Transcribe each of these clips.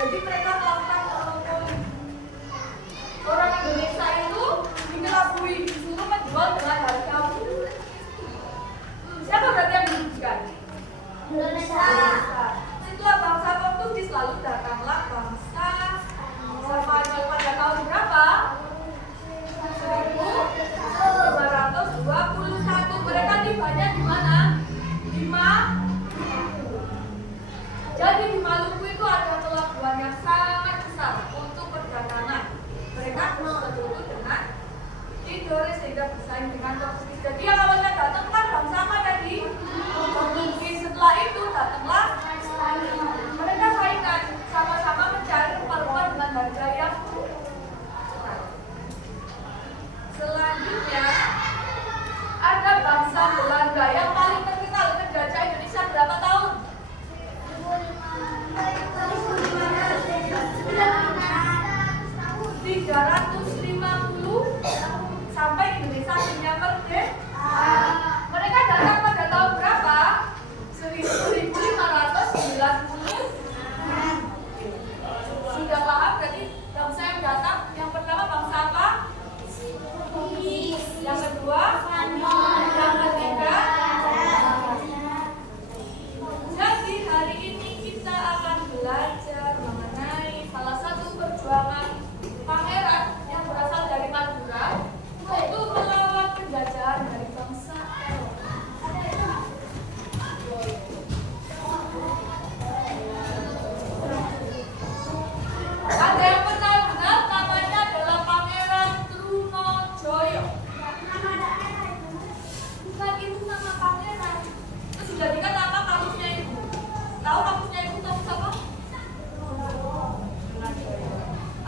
Jadi mereka melakukan monopoli. Orang Indonesia itu dikelabui, disuruh menjual dengan harga murah. Siapa berarti yang dirugikan? Indonesia. Setelah bangsa Portugis lalu datanglah bangsa Spanyol pada tahun berapa? 1521. Mereka tibanya di mana? Di Maluku. Jadi di Maluku itu ada pelabuhan yang sangat besar untuk perdagangan. Mereka bersekutu dengan Tidore sehingga bersaing dengan Portugis. Jadi yang awalnya datang kan bangsa apa tadi? Portugis. Setelah itu datanglah Spanyol. Mereka saingan, sama-sama mencari rempah-rempah dengan harga yang murah. Selanjutnya ada bangsa Belanda yang paling terkenal menjajah Indonesia berapa tahun? 350 sampai Indonesia punya merdeka. Mereka datang pada tahun berapa? 1590. Sudah paham berarti bangsa yang datang? Yang pertama bangsa apa? Yang kedua? Yang ketiga? Jadi hari ini kita akan belajar mengenai salah satu perjuangan pangeran yang berasal dari Madura untuk melawan penjajahan dari bangsa Eropa. Ada yang pernah dengar namanya adalah Pangeran Trunojoyo. Bukan itu nama pangeran. Terus dijadikan nama kamusnya ibu. Tahu kamusnya ibu kamus apa?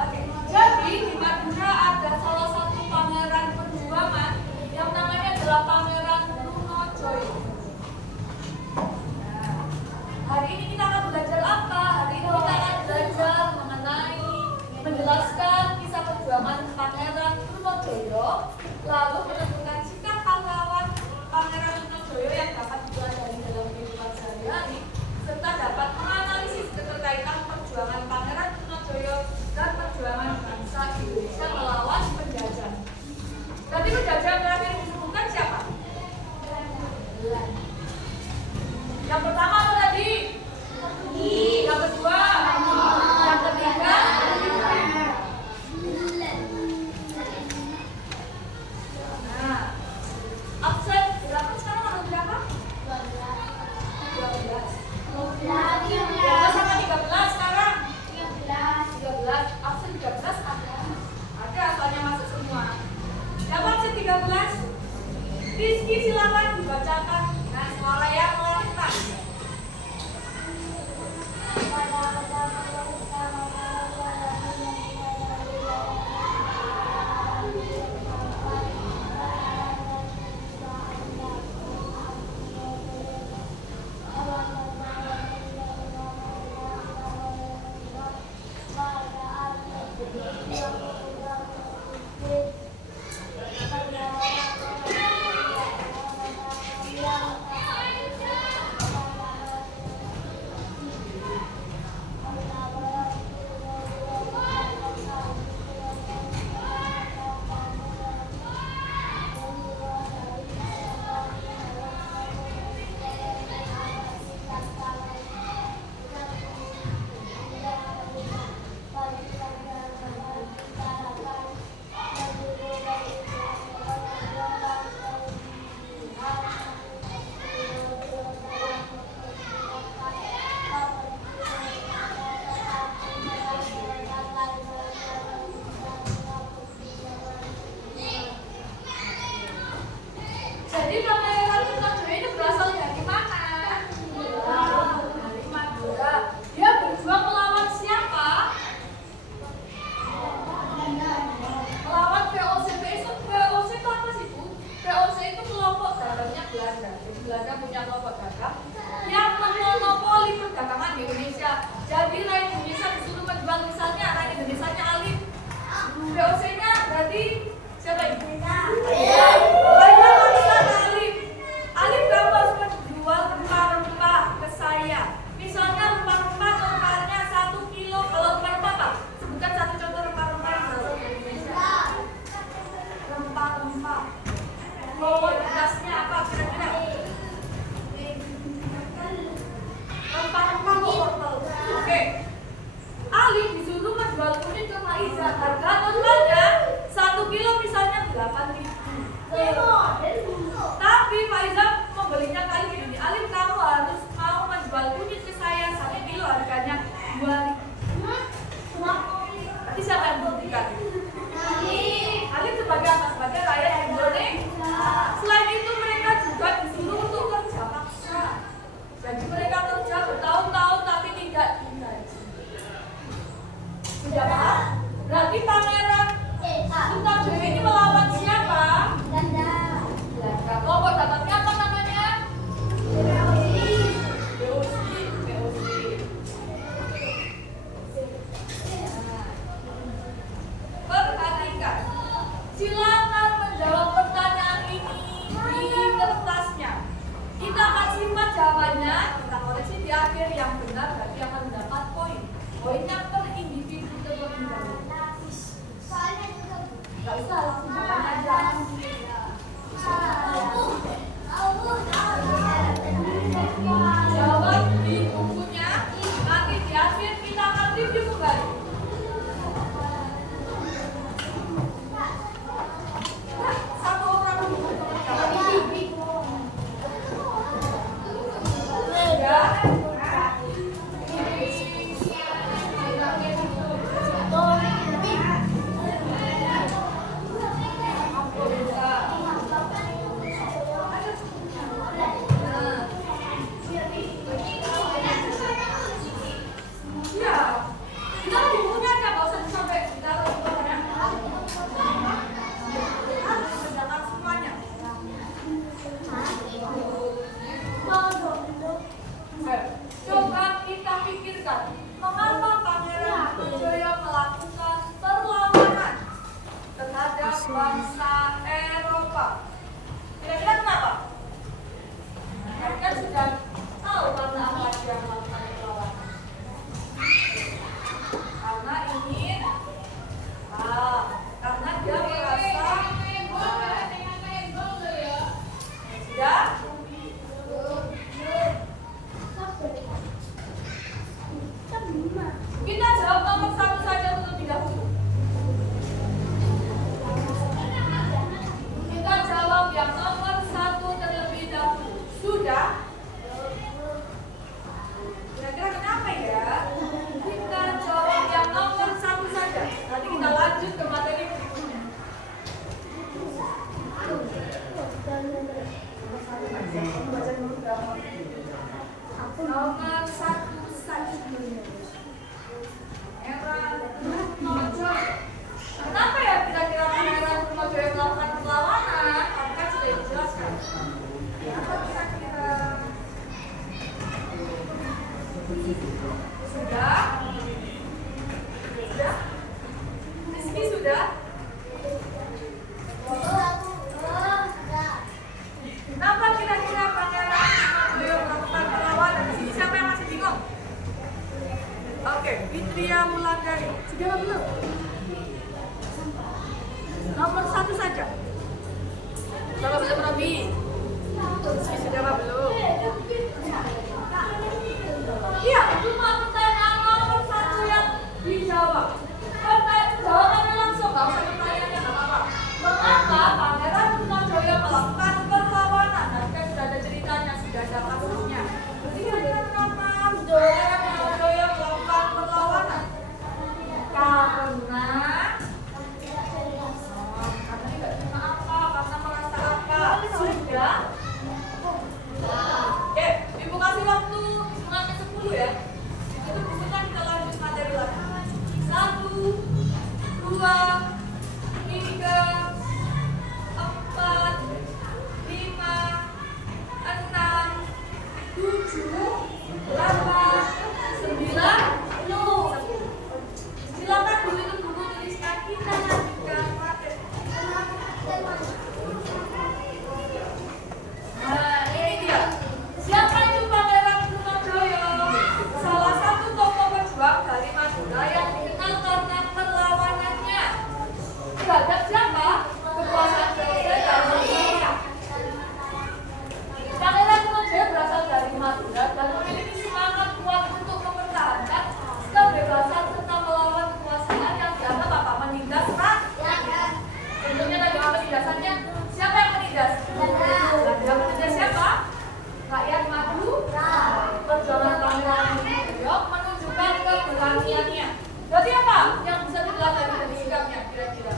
Oke. Jadi di Madura ada salah satu pangeran perjuangan yang namanya adalah Pangeran Trunojoyo. Nah, hari ini kita akan belajar apa? Hari ini kita akan belajar mengenai menjelaskan kisah perjuangan Pangeran Trunojoyo, lalu menentukan sikap pahlawan Pangeran Trunojoyo yang dapat dipelajari dalam kehidupan sehari-hari, serta dapat menganalisis keterkaitan perjuangan Pangeran Trunojoyo dan perjuangan bangsa Indonesia melawan penjajah. Berarti penjajah yang terakhir disebutkan siapa? Yang pertama apa tadi? Yang kedua? Yang ketiga? Nah, absen berapa sekarang? Ada berapa? 12 sama 13 sekarang? 13. Absen 13 ada? Ada, soalnya masuk semua. Siapa absen 13? Rizky silakan dibacakan. Nah, suara yang lantang. pertanyaan. Mengapa Pangeran Diponegoro melakukan perlawanan terhadap bangsa Eropa? Kira-kira kenapa? Mereka sudah tahu karena apa dia melakukan perlawanan. Karena ingin, karena dia merasa sudah. Kita jawab nomor 1 saja terlebih dahulu. Kita jawab yang nomor 1 terlebih dahulu. Sudah? Kira-kira kenapa ya? Kita jawab yang nomor 1 saja. Nanti kita lanjut ke materi berikutnya. Nomor 1 saja. Kenapa ya kira-kira Pangeran Diponegoro melakukan perlawanan? Tadi kan sudah dijelaskan. Apa kira-kira? Sudah? Sudah? Rizky sudah? Kenapa kira-kira Pangeran Diponegoro melakukan perlawanan? Di sini siapa yang masih bingung? Oke, Fitria Wulandari. Sudah belum? Nomor 1 saja. Sudah belum, Robi? Sudah belum? Iya, cuma pertanyaan nomor 1 yang dijawab. Jawabannya langsung, nggak usah pertanyaannya, nggak apa-apa. Mengapa Pangeran Diponegoro melakukan perlawanan? Nanti kan sudah ada ceritanya, sudah ada kasusnya. Jadi kira-kira kenapa Pangeran Diponegoro melakukan perlawanan? Karena tidak terima apa? Karena merasa apa? Sudah? Oke, Ibu kasih waktu semangat 10 ya. Itu bukunya kita lanjut materi lagi. 1, 2, 3, 4, 5, 6, 7, 8, 9, 10. Silakan dulu itu buku tuliskan, kita lanjutkan materi. Nah, ini dia. Siapa itu Pangeran Diponegoro? Salah satu tokoh pejuang dari Madura yang dikenal karena perlawanannya terhadap siapa? Kekuasaan Belanda dan Belanda. Pangeran Diponegoro berasal dari Madura dan memiliki semangat kuat untuk mempertahankan kebebasan serta melawan kekuasaan yang dianggap apa? Menindas rakyat. Tentunya tadi penindasannya siapa yang menindas? Yang menindas siapa? Rakyat Madura. Perjuangan Pangeran Diponegoro menunjukkan keberaniannya. Berarti apa yang bisa dipelajari dari sikapnya kira-kira?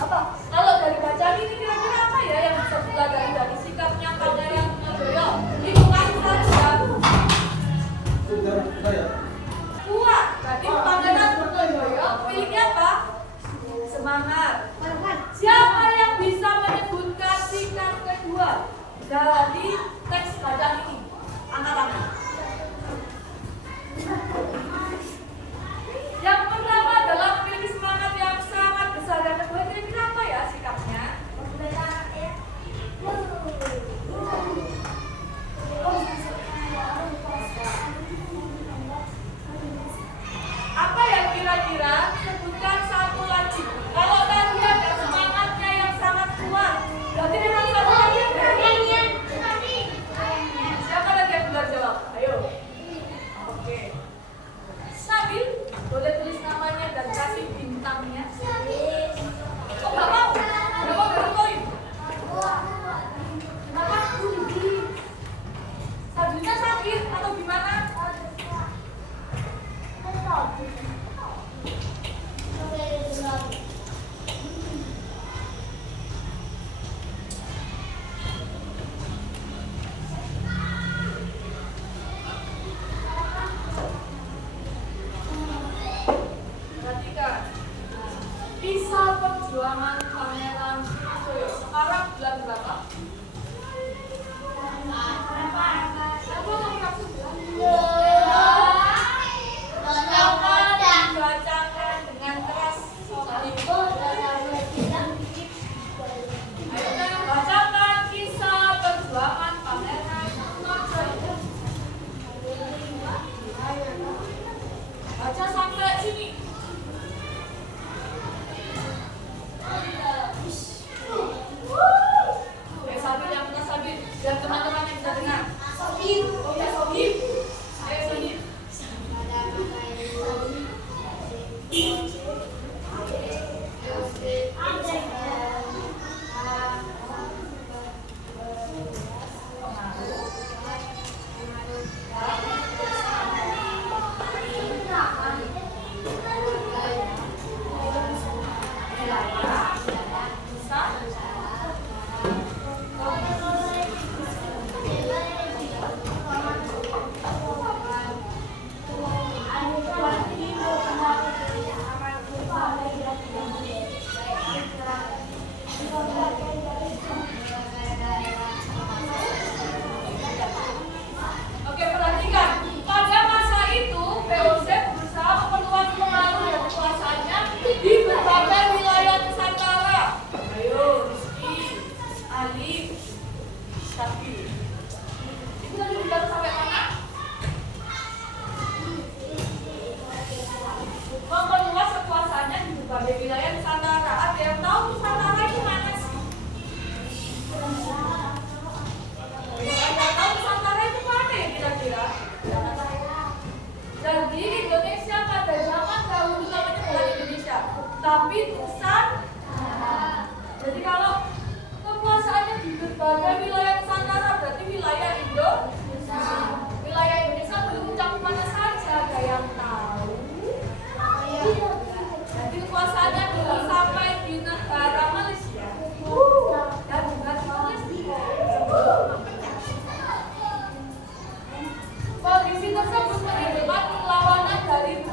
Apa? Kalau dari bacaan ini kira-kira apa ya yang bisa dipelajari dari sikapnya Pangeran Diponegoro? Ibu kasih saja. Kuat. Berarti Pangeran Diponegoro memiliki apa? Semangat. Siapa yang bisa menyebutkan sikap kedua dari teks bacaan ini? Angkat tangan. Yang pertama adalah memiliki semangat yang sangat besar. Yang kedua kira-kira apa ya sikapnya? Apa yang kira-kira? Sebutkan satu lagi. Kalau tadi ada semangatnya yang sangat kuat, berarti memang satu lagi yang berani. Siapa lagi yang belum jawab? Ayo. Oke. Sabil, boleh tulis namanya dan kasih bintangnya. Oh, nggak mau? Nggak mau dapat poin? Kenapa? Sabilnya sakit atau gimana? Perhatikan. Kisah perjuangan Pangeran Diponegoro. Sekarang bulan berapa?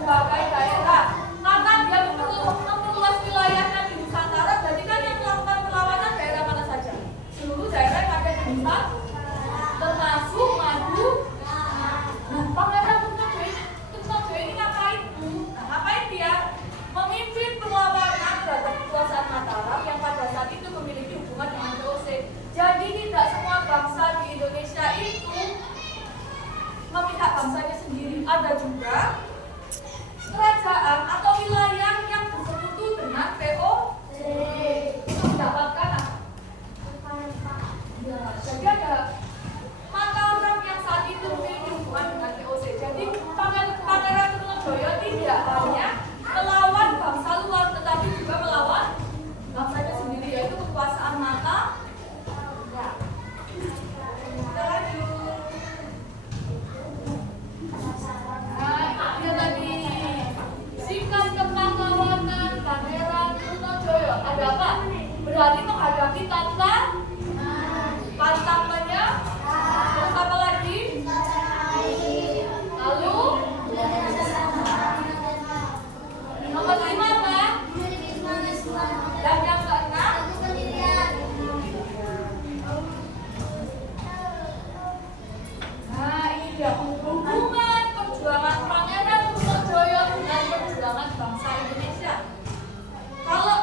berbagai daerah. Karena dia memperluas wilayahnya di Nusantara, berarti kan yang melakukan perlawanan daerah mana saja? Seluruh daerah yang ada di Nusantara, termasuk Madu. Nah, Pangeran Turnanjoyo ini ngapain? Nah, ngapain dia? Memimpin perlawanan terhadap kekuasaan Mataram yang pada saat itu memiliki hubungan dengan VOC. Jadi tidak semua bangsa di Indonesia itu memihak bangsanya sendiri. Ada juga kerajaan atau wilayah yang bersekutu dengan VOC untuk mendapatkan apa? Ya, jadi ada Mataram yang saat itu memiliki hubungan dengan VOC. Jadi Pangeran Turnanjoyo tidak hanya melawan bangsa luar, tetapi juga melawan bangsanya sendiri, yaitu kekuasaan Mataram. Ya. Kita lanjut. Nah, dia tadi sikap kepahlawanan Pangeran Turnanjoyo. Ada apa? Berani menghadapi tantangannya. Terus apa lagi? Lalu nomor 5 apa? Dan yang keenam? Nah, ini dia hubungan perjuangan Pangeran Turnanjoyo dengan perjuangan bangsa Indonesia. Kalau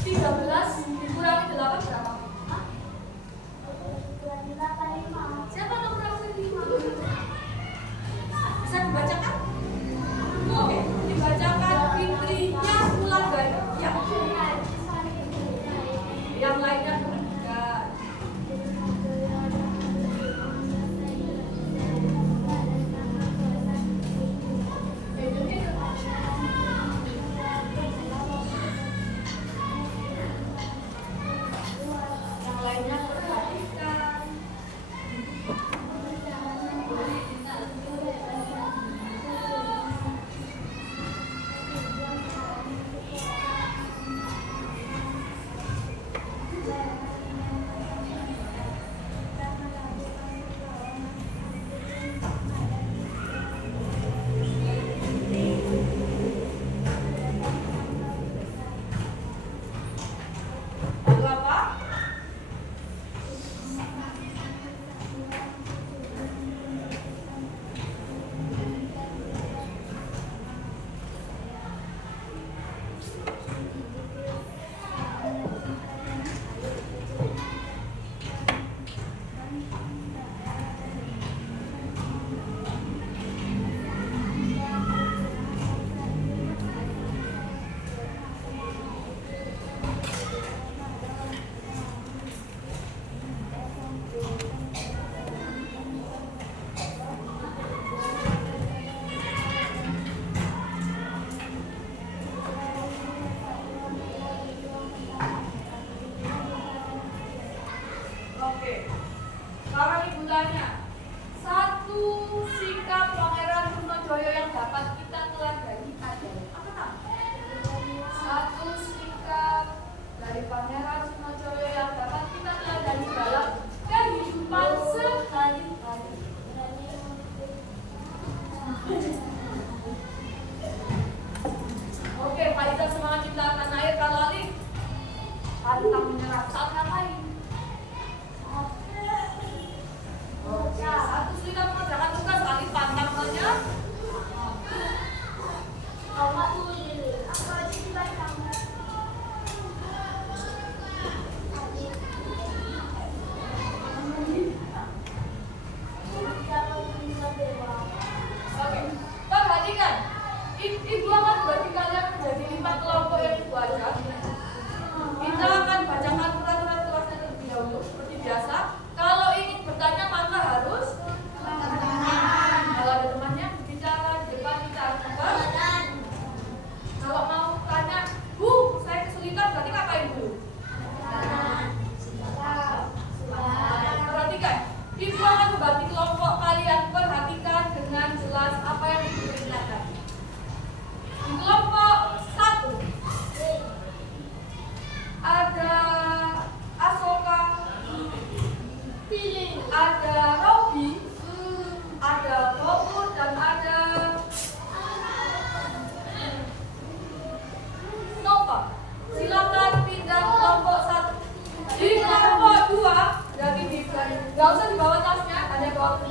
13 dikurangi 8 berapa? Hah? Siapa nomor 5? Bisa dibacakan? Oke, dibacakan Fitrinya Wulandari. Ya. Yang lainnya bukan.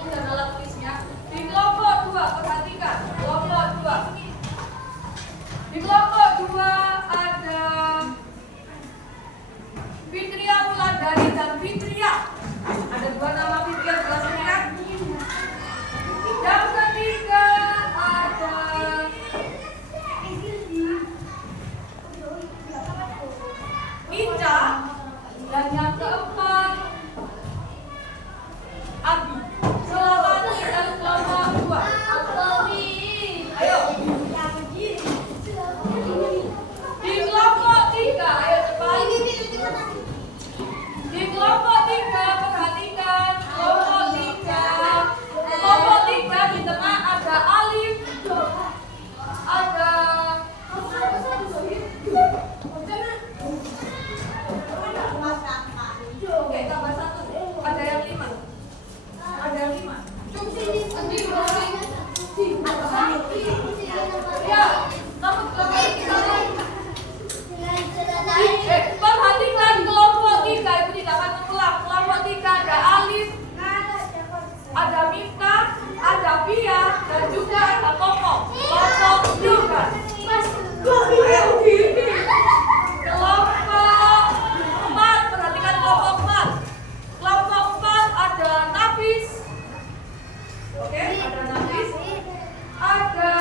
dan alat tulisnya. Di kelompok 2, perhatikan. Kelompok 2. Di kelompok 2 ada Fitria Wulandari dan Fitria. Ada 2 nama Fitria jelaskan. Yang ketiga ada Ica. Dan yang keempat Abi. Selamat kita kelompok 2. Ayo. Di kelompok 3, ayo cepat. Di kelompok 3, perhatikan. Kelompok 3. Kelompok 3 di tengah ada Alif. Ada Oke, tambah 1. Ada yang 5. Ada yang 5. Ya, kamu perhatikan kelompok 3 itu tidak akan mengulang. Kelompok 3 ada Alif, ada Miftah, ada Pia, dan juga ada Koko. Kelompok 3. Kelompok 4, perhatikan kelompok 4. Kelompok 4 ada Nafis. Oke, ada Nafis. Ada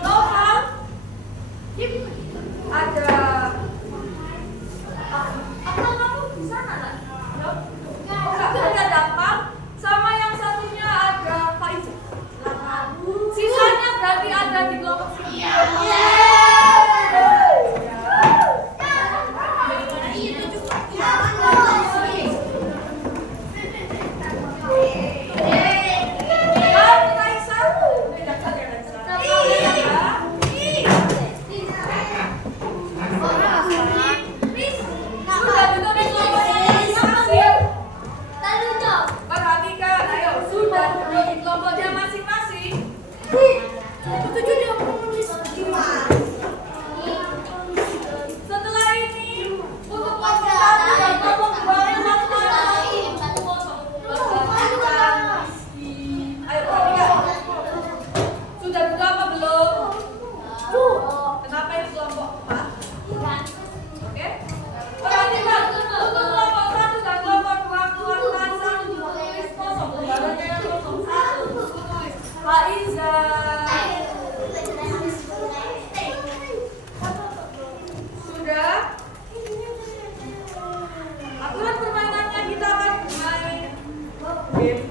Noval. Ada Akmal, kamu di sana nak? Ada Akmal. Sama yang satunya ada Faiza. Sisanya berarti ada di kelompok sini. Perhatikan, ayo sudah duduk di kelompoknya masing-masing. Setelah ini untuk kelompok 1 dan kelompok 2 yang satu kosong. Ayo perhatikan. Sudah duduk apa belum? Kenapa ini kelompok 4? Oke. Perhatikan untuk kelompok 1 dan kelompok 2 keluarkan satu tulis kosong. Lembarannya yang kosong 1 tulis Faiza. Sudah? Aturan permainannya kita akan bermain game.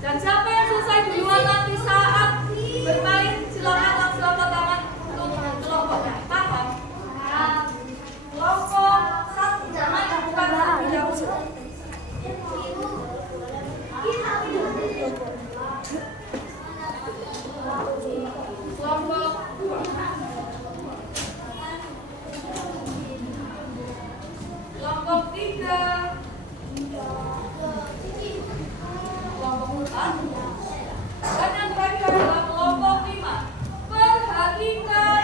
Dan siapa yang selesai duluan nanti saat bermain silakan langsung angkat tangan untuk kelompoknya. Paham? Kelompok 1 jangan bukan terlebih dahulu. Kelompok 2. Kelompok 3. Kelompok 4. Dan yang terakhir adalah kelompok 5. Perhatikan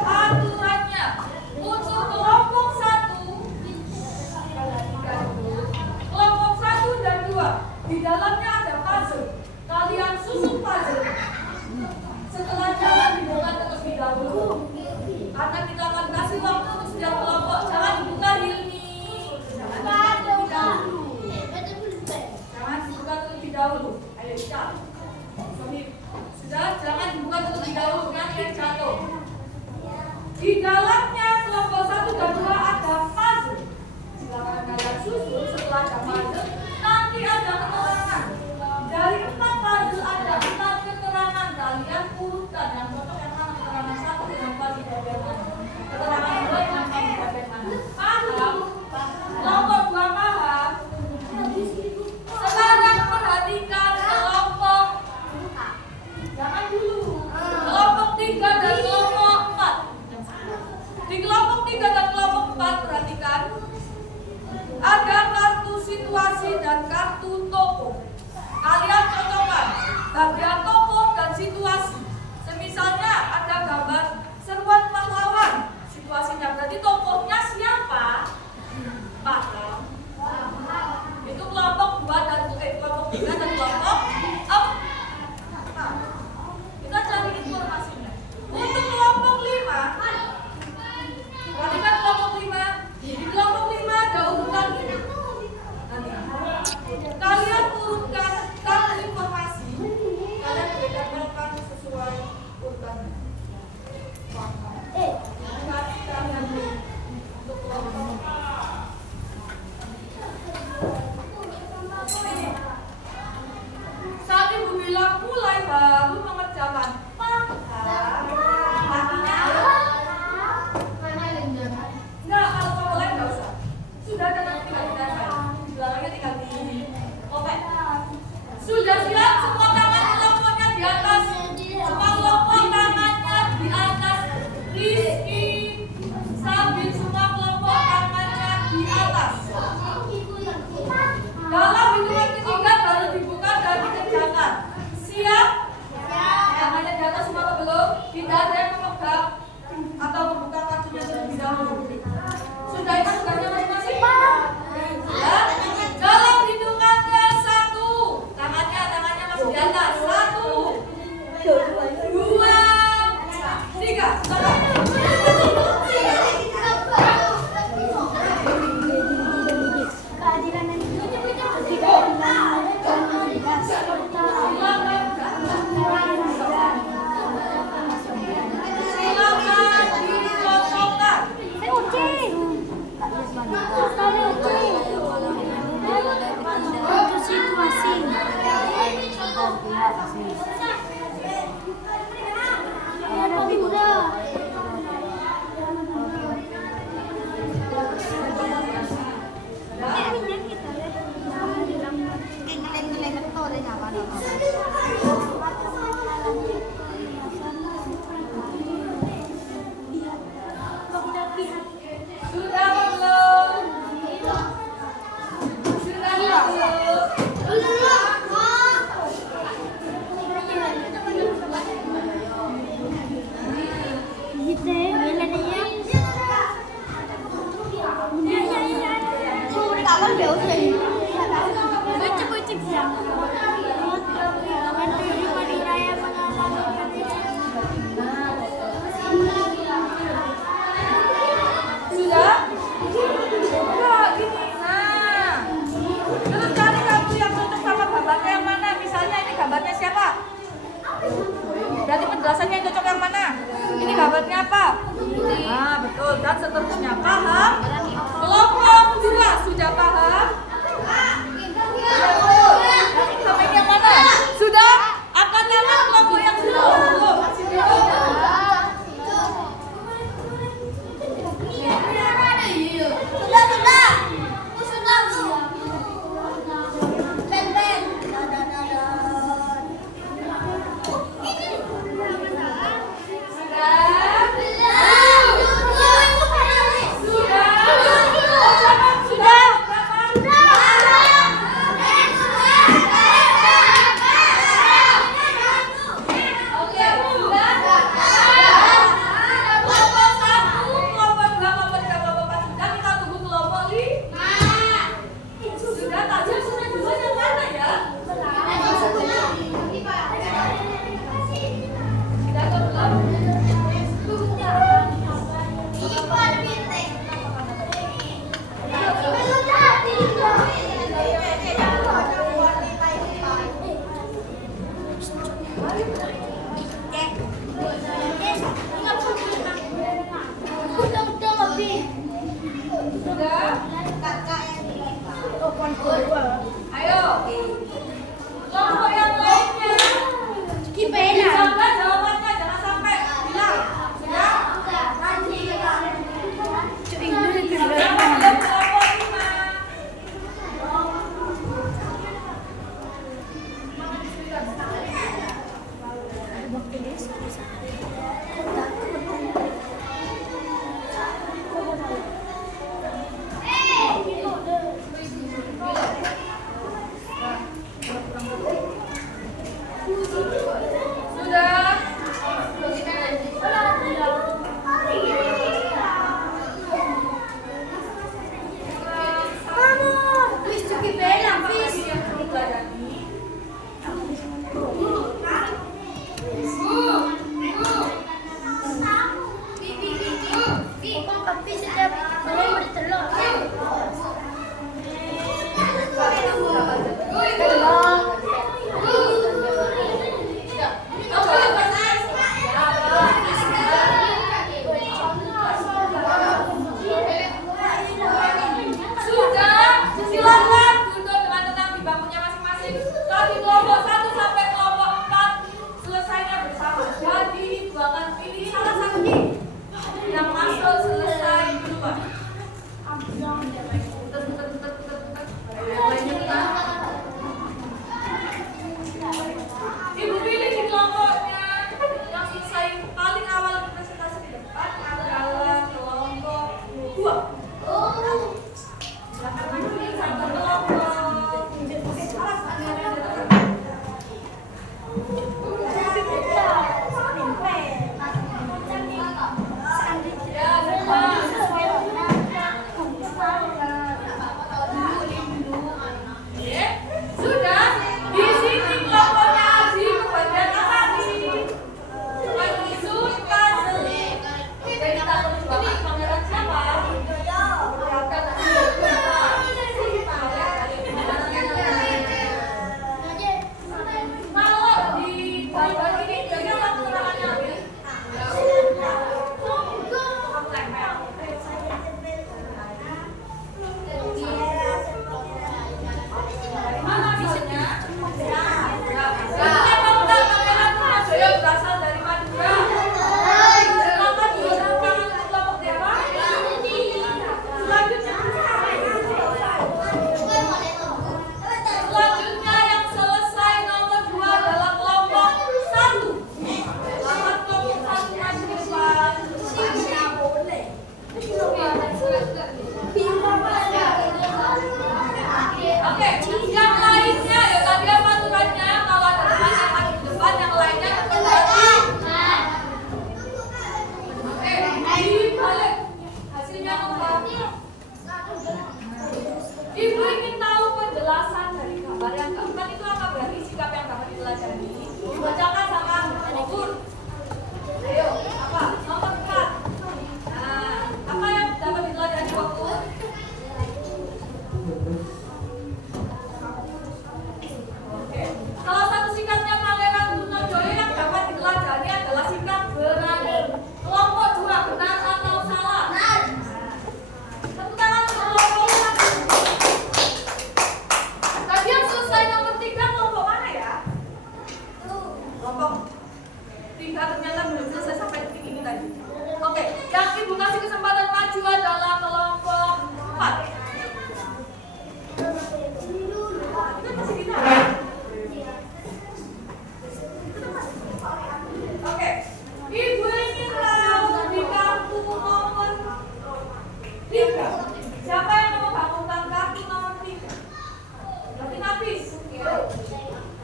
aturannya. Untuk kelompok 1, perhatikan dulu. Kelompok 1 dan 2, di dalamnya ada puzzle. Kalian susun puzzle. Setelah jangan dibuka terlebih dahulu. Karena kita akan kasih waktu untuk setiap kelompok. Jangan dibuka Hilmi. Jangan terlebih dahulu. Jangan dibuka terlebih dahulu. Ayo Ica. Sudah, jangan dibuka terlebih dahulu. Nanti jatuh. Di dalamnya kelompok 1 dan 2 ada puzzle. Silakan kalian susun. Setelah ada puzzle, nanti ada keterangan. Kapan biểu tình? Sudah? Enggak, gini. Nah, terus cari kartu yang cocok sama gambarnya yang mana. Misalnya ini gambarnya siapa? Berarti penjelasannya yang cocok yang mana? Ini gambarnya apa? Nah, betul. Dan seterusnya. Paham? Kelompok 2 sudah paham? Betul. Nanti sama ini yang mana? Sudah? Angkat tangan kelompok yang belum. Sudah. Aku sudah bu. Ben. Ayo. Kelompok yang lainnya. Dijaga jawabannya, jangan sampai bilang. Sudah? Kelompok 5. Sudah?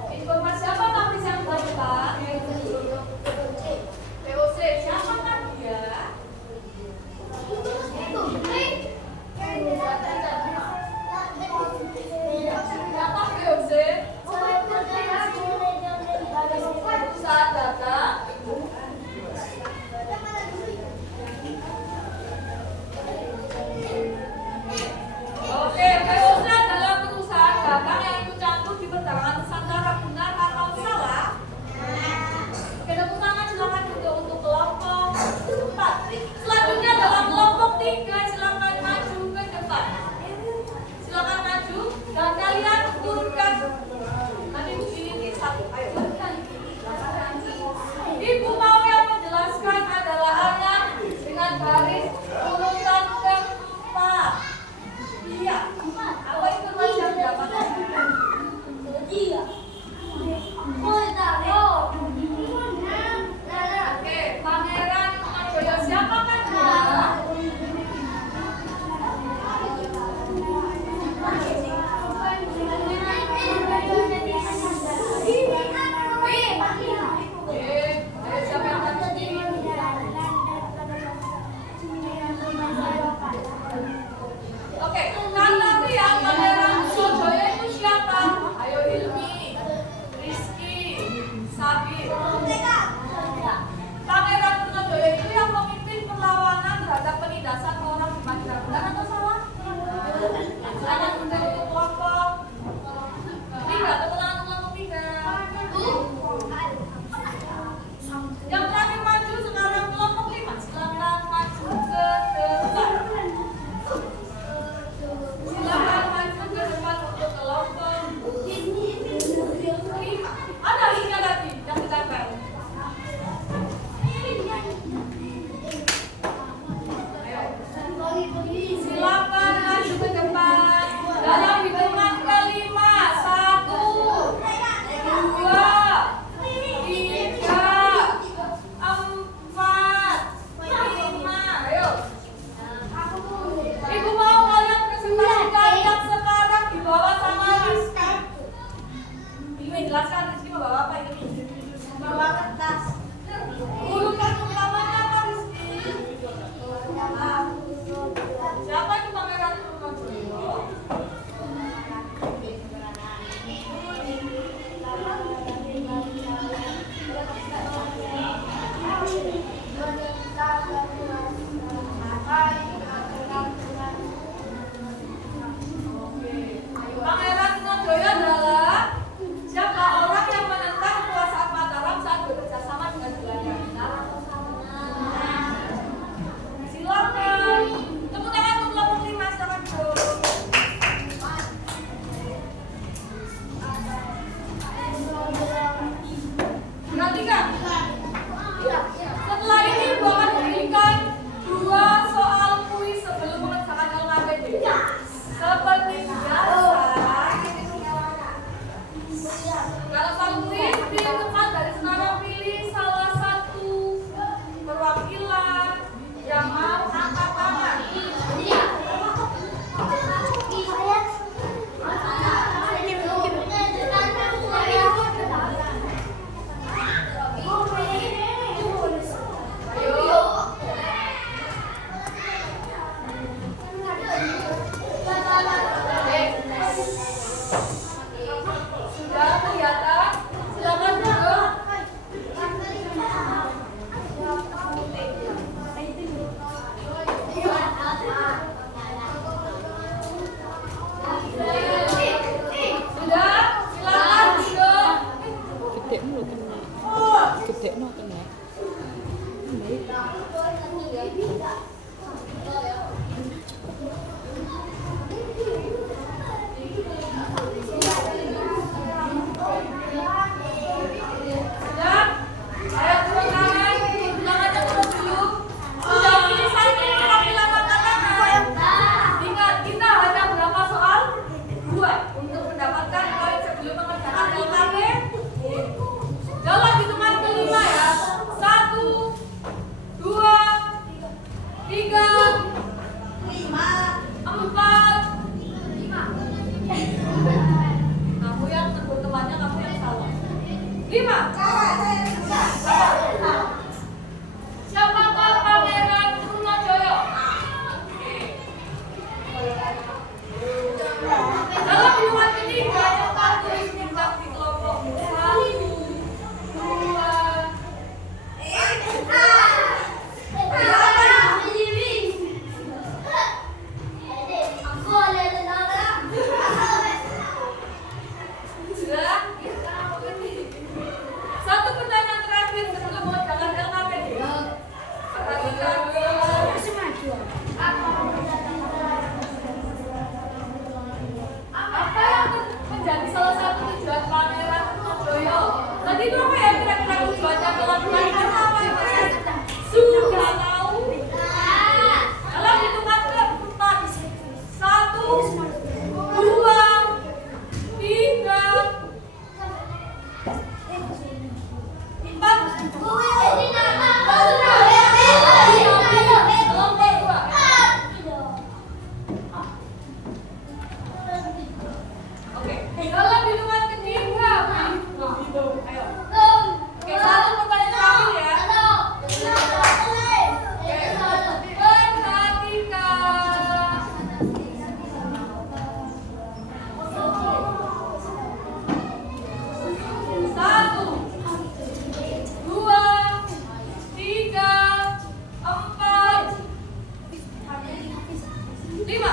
Informasi apa tampil yang berdepan? VOC. Siapa kan dia? Siapa VOC? Perusahaan data. Oke, VOC adalah perusahaan data yang ikut campur di perdagangan Nusantara, benar atau salah? Oke, tepuk tangan silakan untuk kelompok 4. Selanjutnya adalah kelompok 3, silakan maju ke depan. Silakan maju dan kalian turunkan. Nanti begini satu. Ayo. Ibu mau yang menjelaskan adalah anak dengan garis urutan keempat. Iya. Apa informasi yang didapatkan? Oke, Pangeran Joyo siapa kan dia? Ayo siapa yang tadi? Oke, karena dia Pangeran Joyo itu siapa? Ayo Hilmi, Rizky, Sabir. Pangeran Joyo itu yang memimpin perlawanan terhadap penindasan orang di Madinah. Benar atau salah? Silakan untuk kelompok 3, tepuk tangan untuk kelompok 3. Yang terakhir maju sekarang kelompok 5. Silakan maju ke depan. Silakan maju ke depan untuk kelompok 5. Ada linknya tadi yang ditempel. Silakan maju ke depan. Dalam hitungan kelima. 1, 2, 3, 4, 5. Ayo. Ibu mau kalian presentasikan yang sekarang dibawa sama Rizky. Ini jelaskan Rizky membawa apa ini? Membawa kertas. Urutan utamanya apa Rizky? Siapa itu Pangeran Joyo? Pangeran Joyo adalah siapa orang menjadi salah satu tujuan pameran Purworejo. Tadi itu apa ya kira-kira tujuannya melakukan karena apa ya Mas? Sudah tahu? Dalam hitungan keempat, 1, 2, 3, 4. Oke, dalam hitungan ketiga, ayo. Oke, satu pertanyaan terakhir ya. Oke, perhatikan. 1, 2, 3, 4, 5.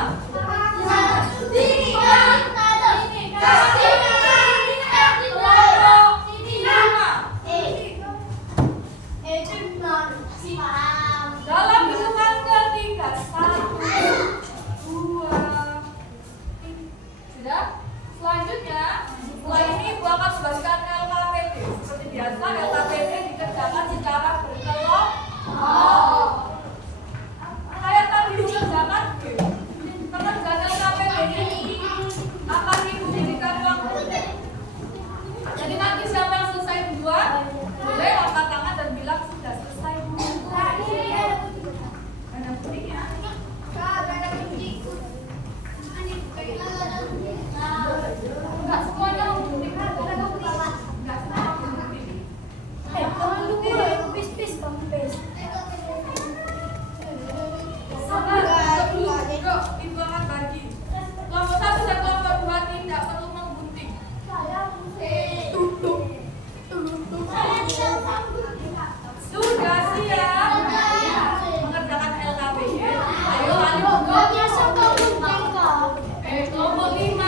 Dalam hitungan ketiga, 1, 2, 3. Sudah? Selanjutnya, setelah ini Ibu akan membagikan LKPD. Seperti biasa, LKPD dikerjakan secara berkelompok. Kayak tadi dikerjakan, pengerjaan LKPD ini akan Ibu berikan waktu. Jadi nanti siapa yang selesai duluan, boleh angkat tangan dan bilang sudah selesai. Ada kuning ya? Enggak semuanya kuning. Enggak semuanya kuning. Sabar, yuk, Ibu akan bagi. Kelompok 1 dan kelompok 2 tidak perlu menggunting. Sudah siap mengerjakan LKPD? Ayo, ayo. Kelompok 5.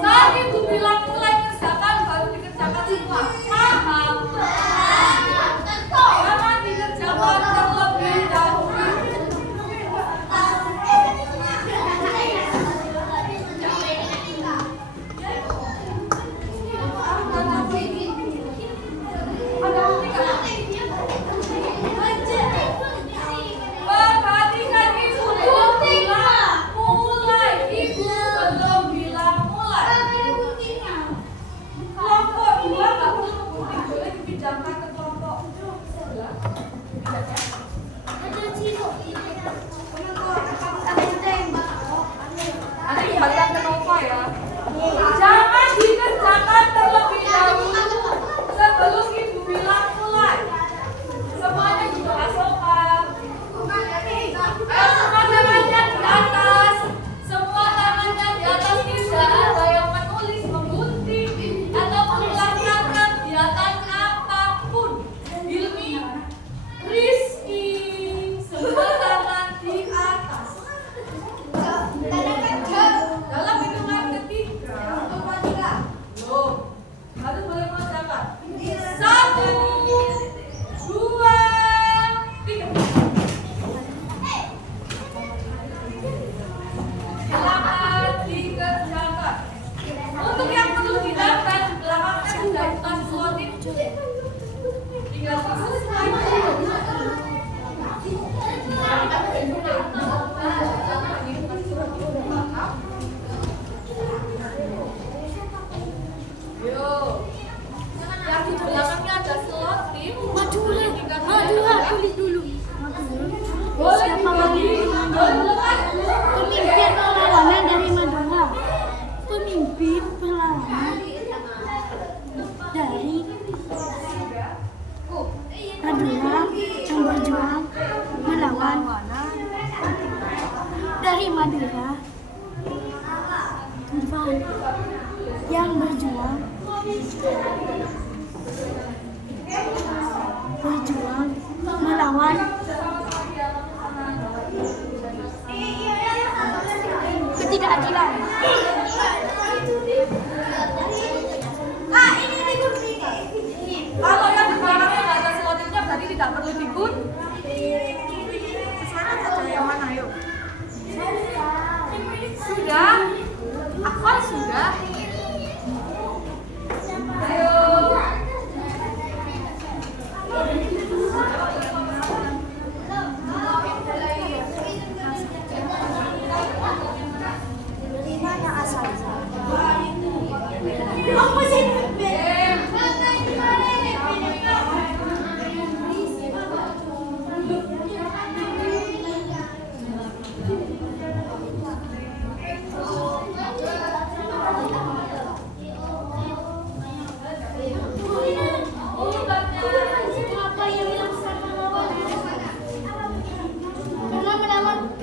Saat Ibu bilang mulai kerjakan baru dikerjakan semua. Paham? Jangan dikerjakan terlebih dahulu. Perhatikan Ibu belum bilang mulai. Ibu belum bilang mulai. Kelompok 2 nggak perlu menggunting, boleh dipinjamkan ke kelompok 1. Nanti kembalikan ke Nova ya. Jangan dikerjakan terlebih dahulu sebelum Ibu bilang mulai. Semuanya juga asokan. Ayo semua tangannya di atas. Semua tangannya di atas. Tidak ada yang menulis, menggunting atau melakukan kegiatan apapun. Hilmi, Rizky, semua tangan di atas. Dalam hitungan ketiga, belum. Harus boleh mengerjakan. 1, 2, 3. Silakan dikerjakan. Untuk yang perlu didapat, belakangnya sudah dikasih slotin. Tinggal sesuai. Yuk. Yang di belakangnya ada slotin. Tulis dulu. Boleh Siapa lagi? Pemimpin perlawanan dari Madura. Pemimpin perlawanan dari Madura yang berjuang melawan dari Madura yang berjuang melawan ketidakadilan. Kalau yang di belakangnya nggak ada slotinnya berarti tidak perlu digun. Sekarang saja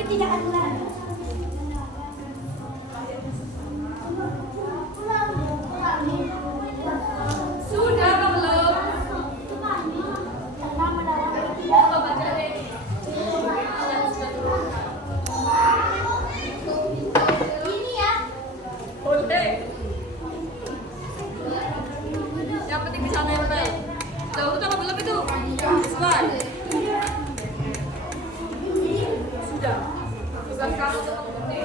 Ketidakadilan. Sudah apa belum? Karena melawan Coba baca deh. ini ya. Boleh. Yang penting bisa nempel. Udah urut apa belum itu? Sesuai. Sudah. Tugas kamu seperti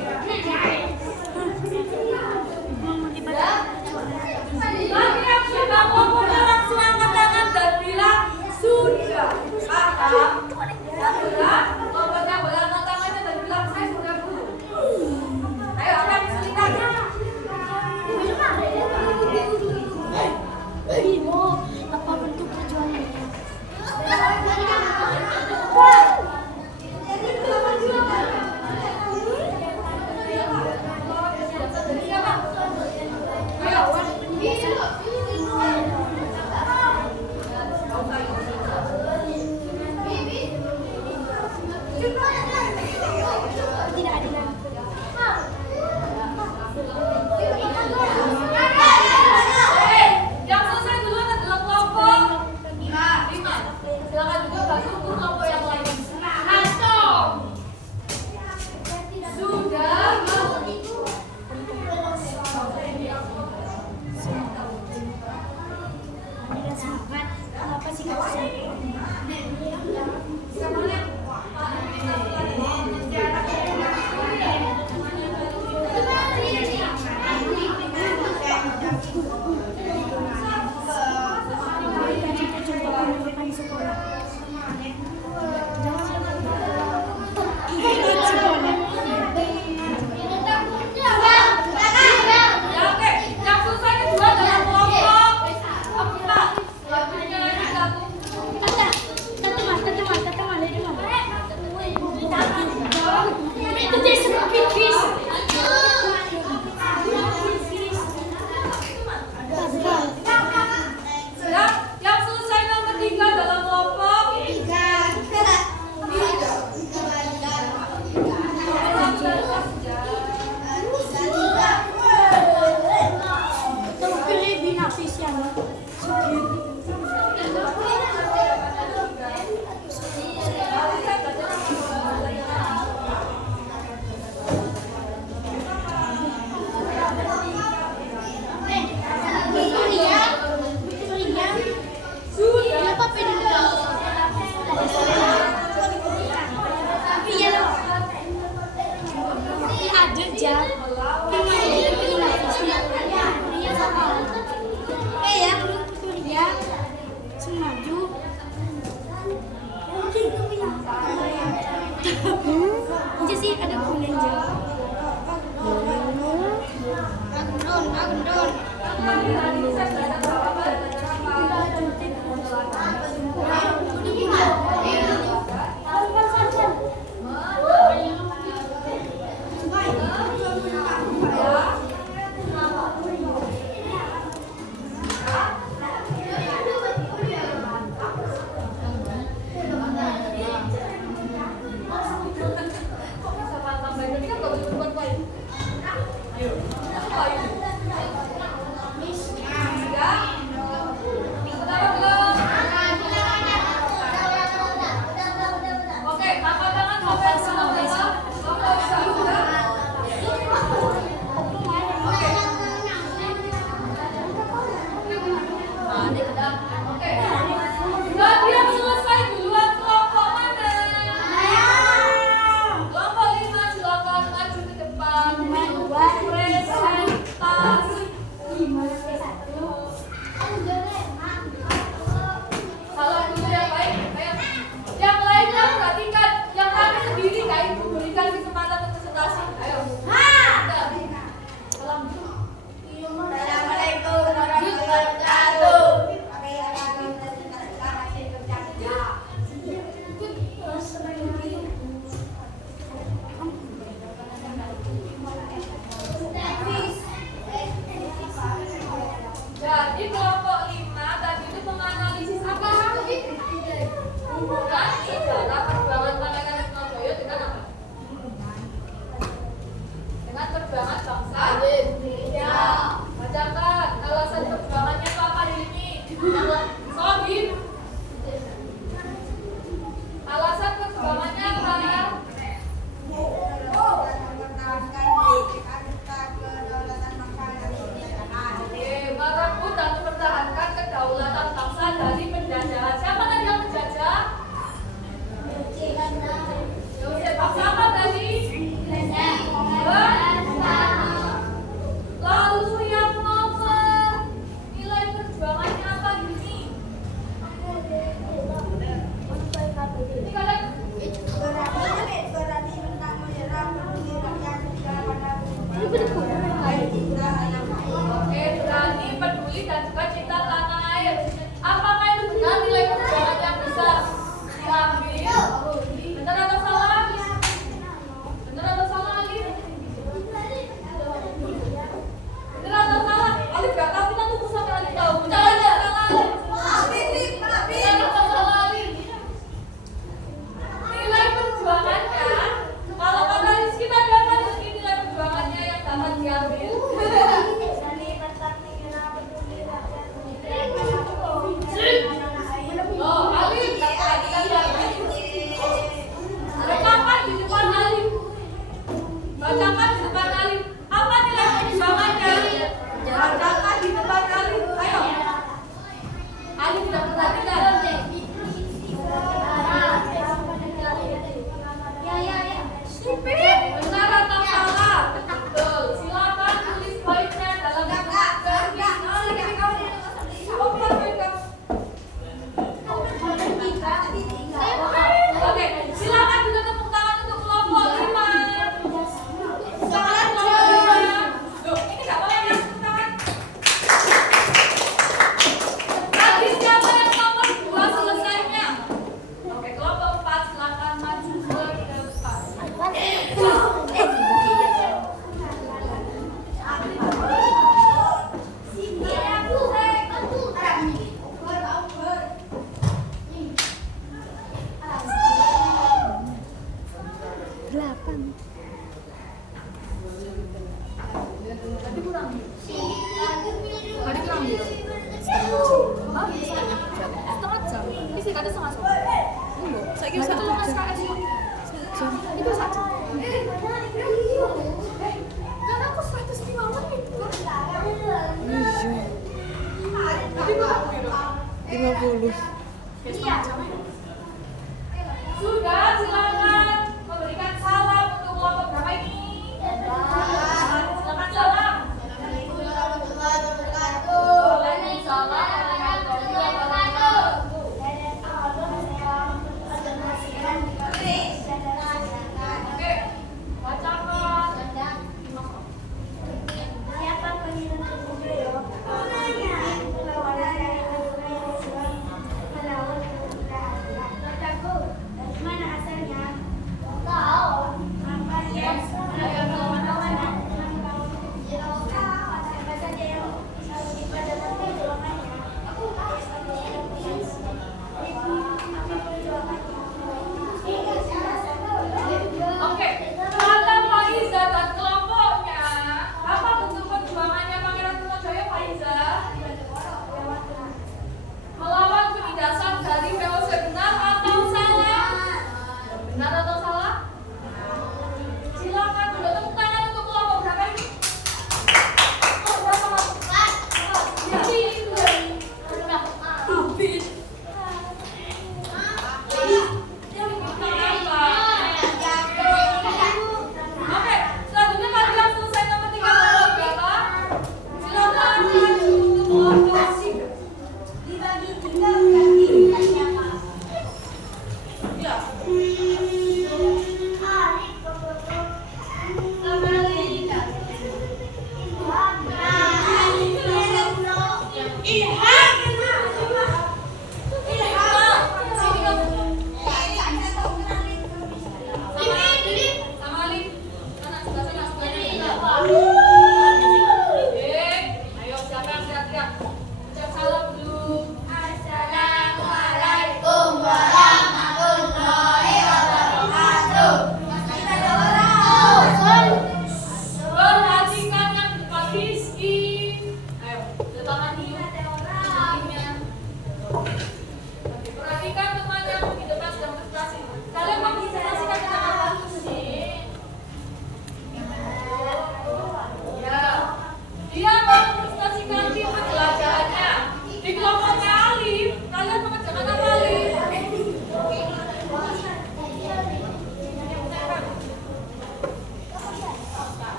lagi yang sudah ngomong langsung angkat tangan dan bilang sudah. Sudah. Pokoknya boleh angkat tangannya dan bilang saya sudah dulu. Ayo apa yang kesulitannya? Bimo, apa bentuk perjuangannya? Ketidakadilan. Yang selesai duluan adalah kelompok 5. Silakan juga bantu kelompok yang lain. Langsung. Sudah. Adilan semangat. Kenapa sih kamu saya? Ya oke, yang selesai kedua adalah kelompok 4. Waktunya digabung. Itu dia seperti Chris. Ya, yang selesai nomor 3 adalah kelompok 3. Tahu pilih binafis yang sih ada kuning jauh. Delapan. Tadi kurang. Tadi kurang gitu. Hah? Setengah jam. Ini sih kata setengah jam. Enggak, saya kira Satu satu mas jam. KS yuk. Itu saja. Kan aku 105 menit. Tadi kurang gitu. 50. Sudah, silakan memberikan salam untuk kelompok berapa ini? Silakan salam. Waalaikumsalam warahmatullahi wabarakatuh. Oke, bacakan. Siapa pengirim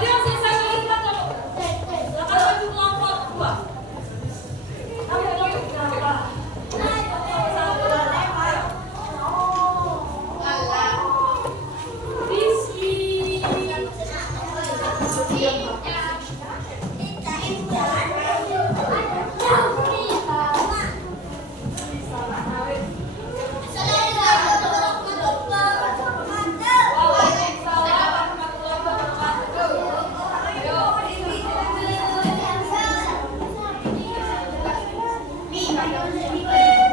Tadi yang selesai melihat kamu. Silakan maju kelompok 2. Kamu mau berapa? Rizky. Waalaikumsalam warahmatullahi wabarakatuh.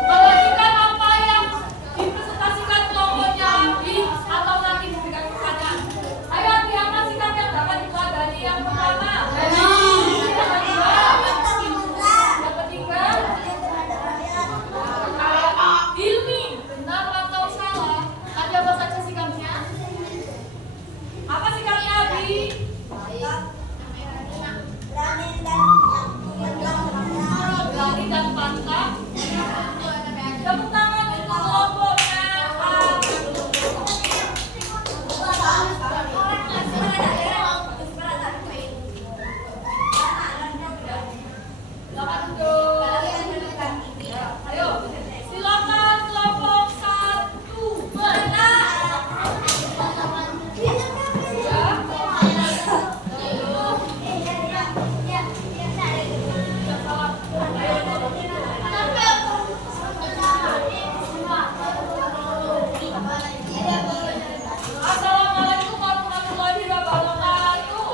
Perhatikan apa yang dipresentasikan kelompoknya Abi atau nanti diberikan pertanyaan. Ayo diangkat sikap yang dapat diteladani yang pertama. Yang ketiga. Hilmi, benar atau salah? Ada apa saja sikapnya? Apa sikapnya Abi? Berani dan pantang. Tepuk tangan untuk kelompoknya A. Silakan duduk. Ayo, silakan kelompok 1. Benar. Assalamualaikum warahmatullahi wabarakatuh.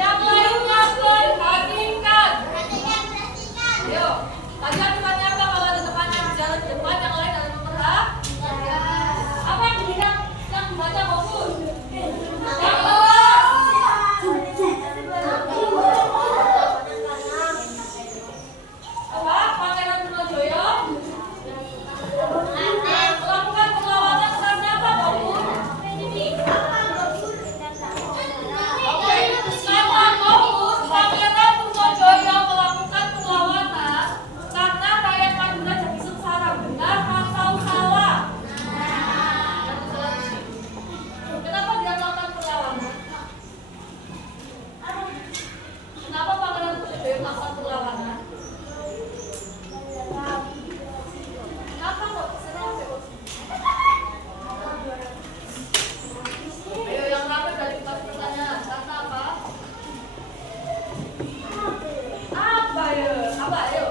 Yang lainnya perhatikan. Ayo, kalian bertanya apa kalau ada temannya di jalan depan yang lain ada memperhatikan? Apa yang dibaca fokus? Yang luas. Apa? Pangeran Trunojoyo melakukan perlawanan karena apa fokus? Oke, kata fokus Pangeran Trunojoyo melakukan perlawanan karena rakyat Madura jadi sengsara. Benar atau salah? Kenapa dia melakukan perlawanan? Kenapa Pangeran Trunojoyo melakukan perlawanan? Kenapa kok? Ayo yang rame dari kita pertanyaan. Karena apa? Apa ya? Apa ayo?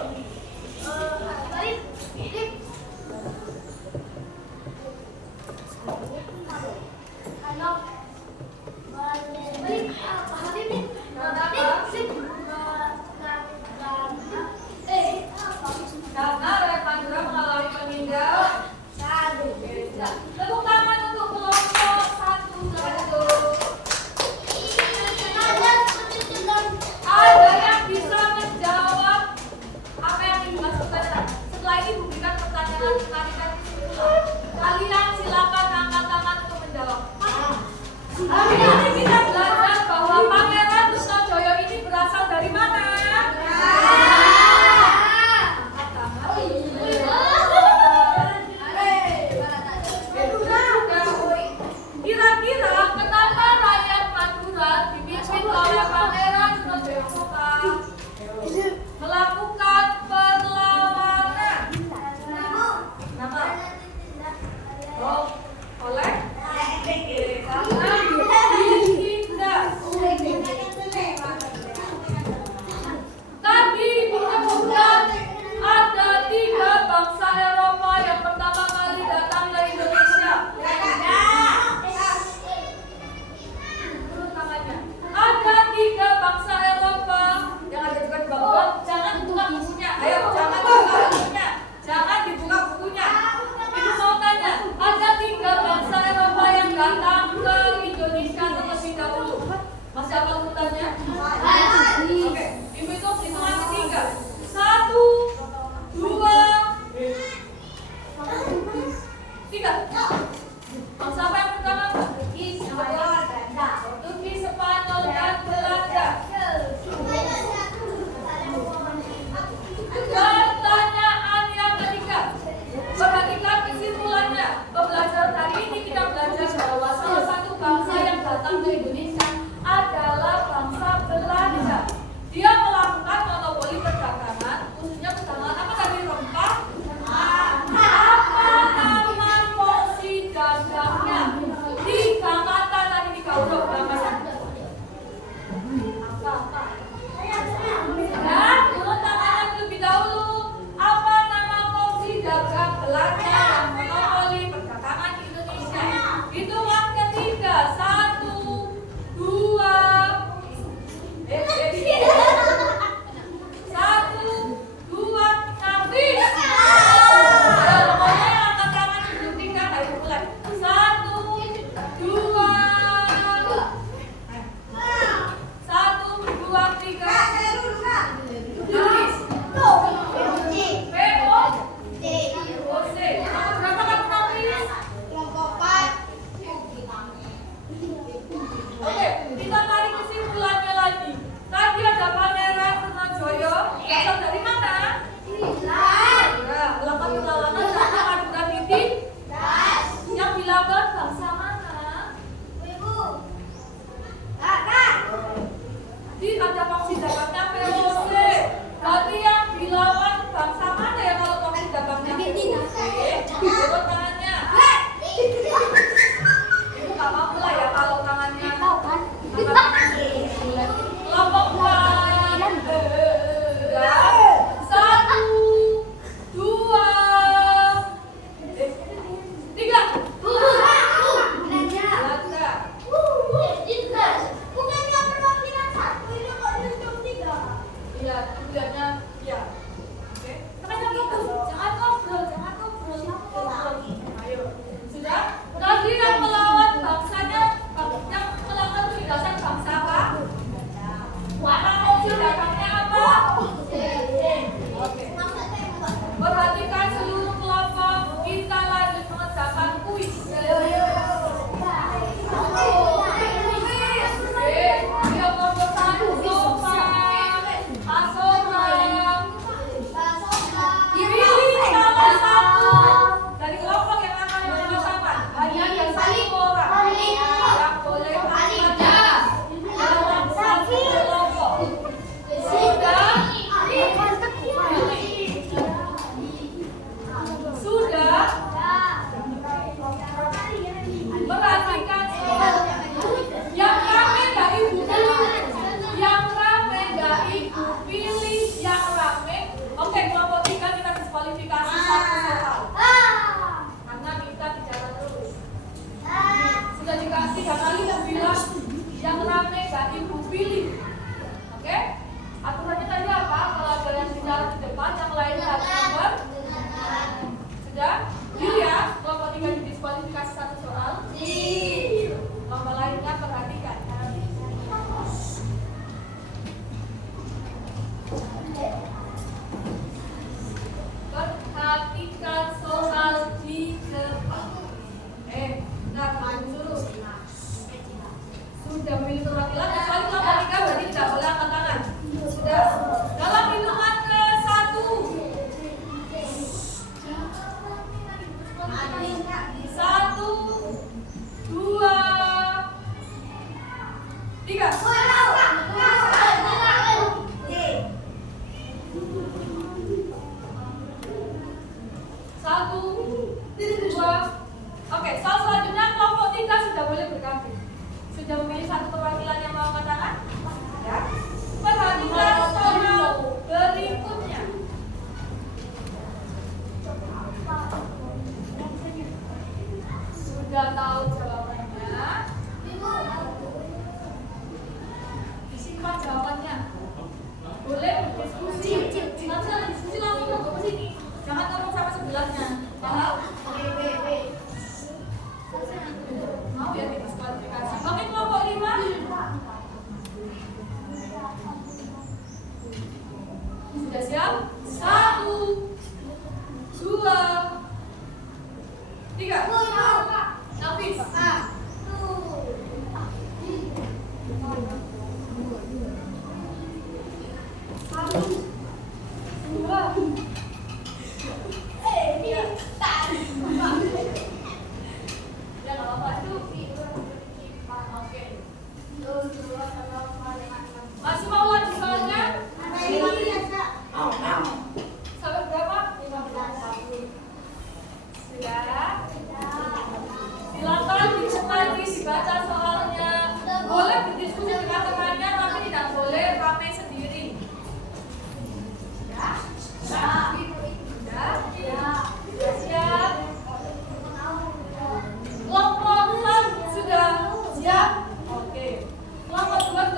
Karena rakyat Madura mengalami penindasan. Tepuk tangan untuk kelompok 1. Ada yang bisa menjawab apa yang dimaksudkan? Setelah ini berikan pertanyaan kalian. Kalian silakan angkat tangan untuk menjawab. Hari ini kita belajar bahwa Pangeran Trunojoyo ini berasal dari mana? Angkat tangan. Kira-kira kenapa rakyat Madura dipimpin oleh Pangeran Trunojoyo melakukan perlawanan? Kenapa? Oh, oleh? Karena Oke, kita tarik kesimpulannya lagi. Tadi ada Pangeran Trunajaya, berasal dari mana? Nah, melakukan perlawanan karena Madura Titik yang dilakukan bangsa mana? Jadi ada faksi dagangnya VOC. Berarti yang dilawan bangsa mana ya kalau faksi dagangnya VOC? Turun tangannya. Ibu nggak mampu lah ya kalau tangannya. Kelompok bulan. Satu, dua, tiga. Iya, tujuannya ya. Oke. Jangan ngobrol. Ayo. Sudah? Tadi yang melawan bangsanya, yang melawan penindasan bangsa apa? Warna mobil dagangnya apa? Oke. Perhatikan seluruh kelompok. Kita lanjut mengerjakan kuis. Dia kelompok satu, pilih salah satu dari kelompok yang akan menentukan hanya ada satu orang yang boleh masuk dalam satu kelompok. Sudah? Sudah? Perhatikan yang rame gak ibu pilih? Yang rame gak ibu pilih? Yang rame? Oke, kelompok 3 kita diskualifikasi satu soal karena kita bicara terus. Sudah dikasih 3 kali yang bilang yang rame gak ibu pilih. Oke? Aturannya tadi apa? Kalau ada yang bicara di depan, yang lain harus nomor. Sudah? Deal ya? Kelompok 3 didiskualifikasi satu soal. Kelompok lainnya perhatikan. Perhatikan soal di depan. Nah, dulu. Sudah memilih perwakilan, kecuali kelompok 3 berarti tidak boleh angkat tangan. Sudah. Dalam hitungan ke 1. 1, 2, 3. Satu, dua. Oke, soal selanjutnya kelompok 3 sudah boleh bergabung. Sudah memilih satu perwakilan yang mau angkat tangan? Ya. Perhatikan soal berikutnya. Sudah tahu jawabannya? Disimpan jawabannya. Boleh berdiskusi. Nanti diskusi langsung ke sini. Jangan ngomong sama sebelahnya. Paham? Mau ya kita diskualifikasi. Oke, kelompok 5. Sudah siap? 1, 2, 3. Nafis. Ya nggak apa-apa itu. Oke. Masih mau lanjut soalnya? Sampai berapa? 15. Sudah? Silakan dicermati, dibaca soalnya. Boleh berdiskusi dengan temannya, tapi tidak boleh ramai sendiri. Ya? Sudah siap? Kelompok 6 sudah siap? Oke. Kelompok 2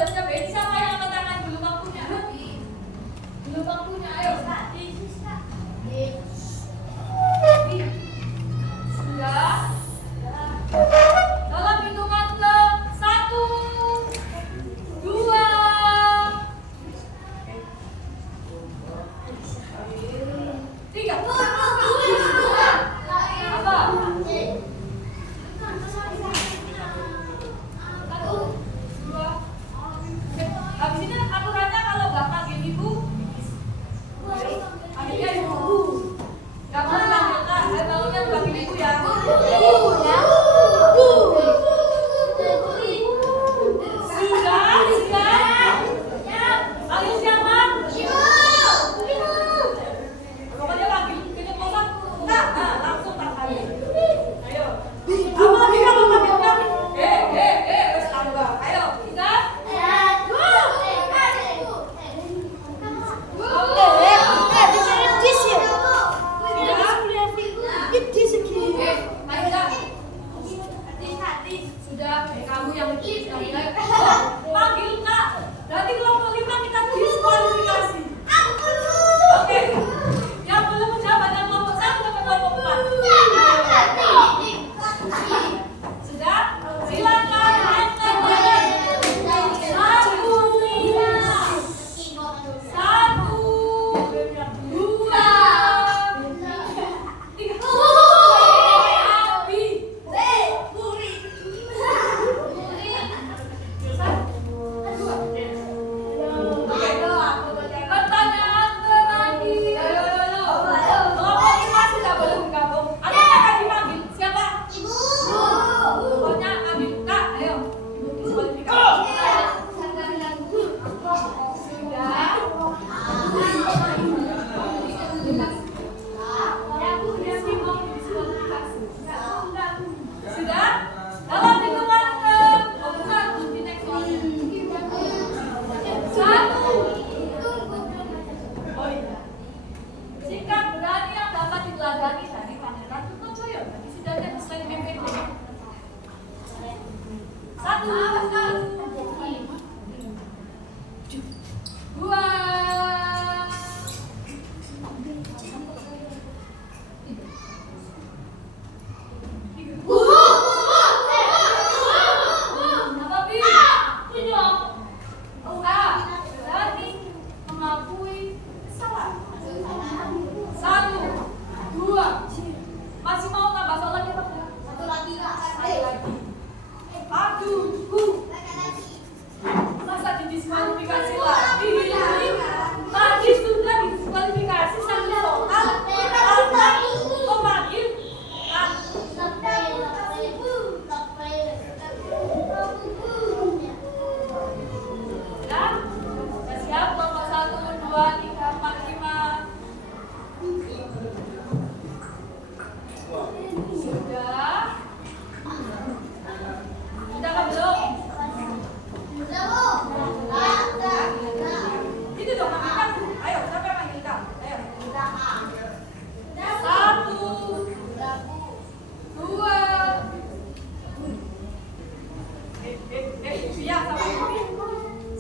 Iya, sama ini.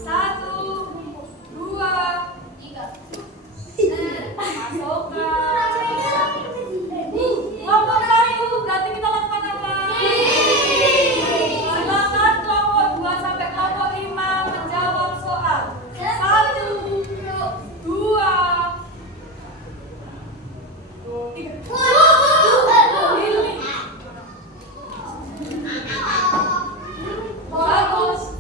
1, 2, 3. Masukkan. Kelompok 1, berarti kita lakukan apa? Silakan kelompok 2 sampai kelompok 5 menjawab soal. 1, 2, 3. Bagus.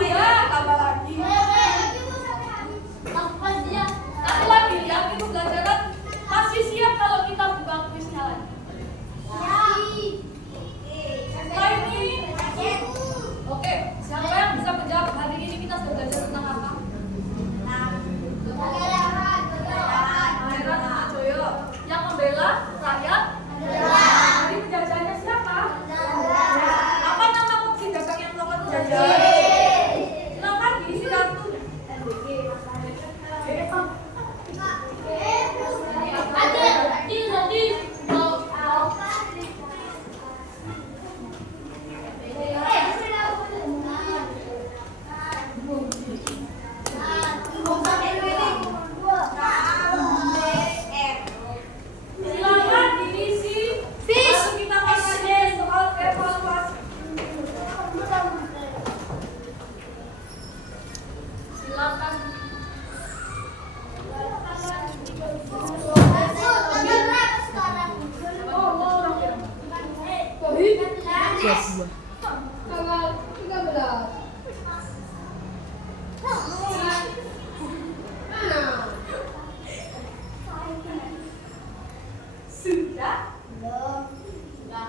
Ya, tambah lagi. Satu lagi ya, itu pelajaran masih siap kalau kita buka kuisnya lagi. Setelah ini, oke, siapa yang bisa menjawab hari ini kita sudah belajar tentang apa? Pangeran Joyo yang membela rakyat. Jadi penjajahnya siapa? Apa nama opsi dagang yang melakukan penjajahan? Silakan diisi kartu. Silakan diisi. Lalu kita kampanye soal evaluasi. Silakan. Yes. Tanggal 13. Sudah? Sudah.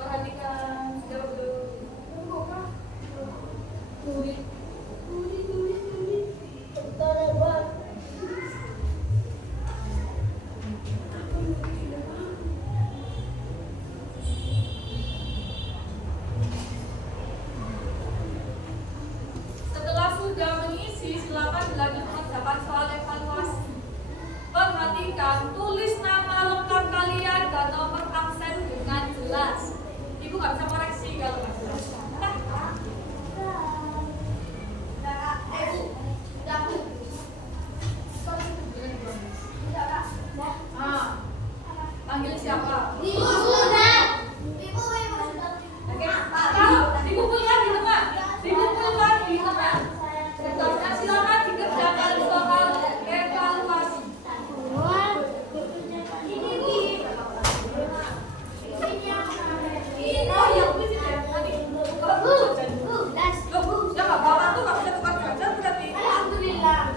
Perhatikan, jawab dulu. Tulis. Setelah sudah mengisi, silakan dilanjut mengerjakan soal evaluasi. Perhatikan, tulis nama lengkap kalian dan nomor absen dengan jelas. Ibu nggak bisa koreksi kalau nggak jelas. Panggil siapa? Oke, dikumpulkan di tengah. Dikumpulkan di tengah. Nah, silakan dikerjakan soal evaluasi. Oh iya, tulis ya. Tadi. Loh, ya nggak bawa tuh nggak bisa tukar jajan berarti. Taruh tengah.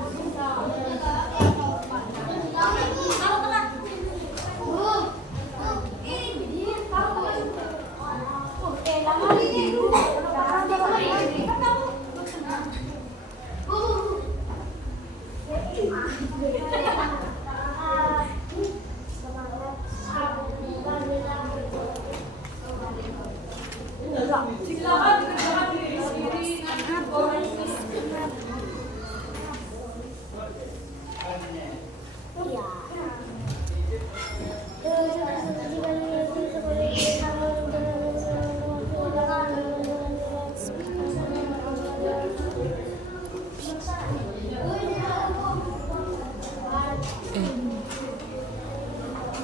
Silakan dikerjakan diri sendiri.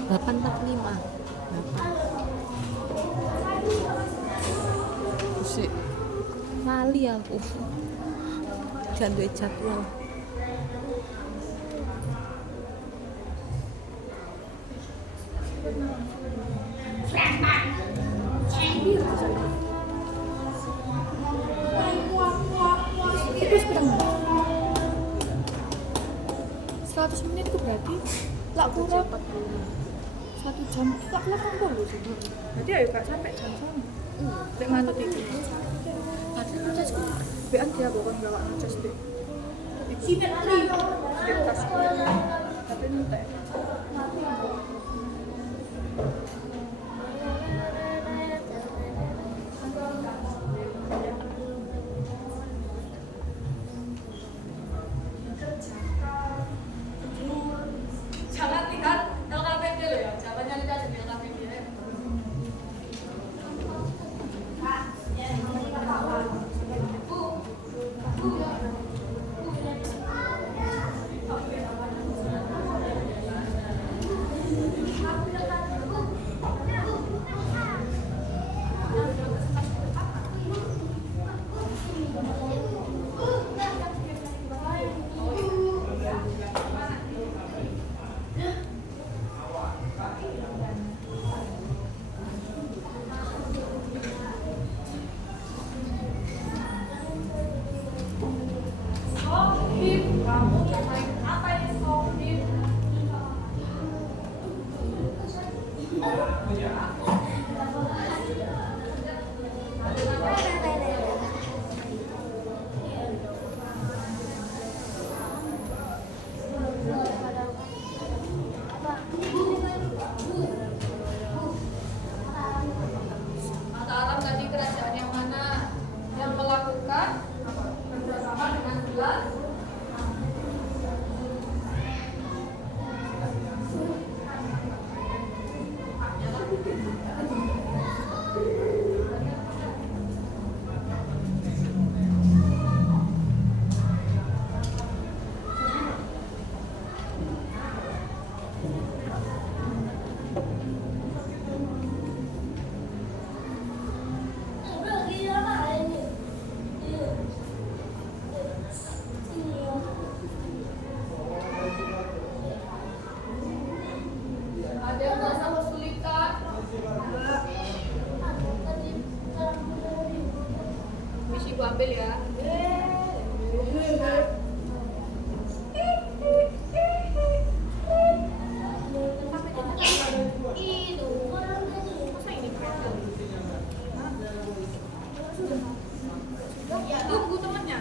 Delapan 845. Sik. Lali aku. Jangan duwe jadwal. Itu sekarang 100 menit itu berarti lak kurang 1 jam lak 80 sih. Berarti ayo gak sampai jam sama. Lek manut iki. Padahal ngecas ku bean dia pokoknya enggak ngecas deh. Iki nek tri di tas. Tapi entek. Jangan lihat LKPD Sohib, kamu mau main apa ini Sohib? Mataram tadi kerajaan yang mana yang melakukan kerjasama dengan bulan? Ada yang merasa kesulitan? Misi gua ambil ya. Tunggu temannya.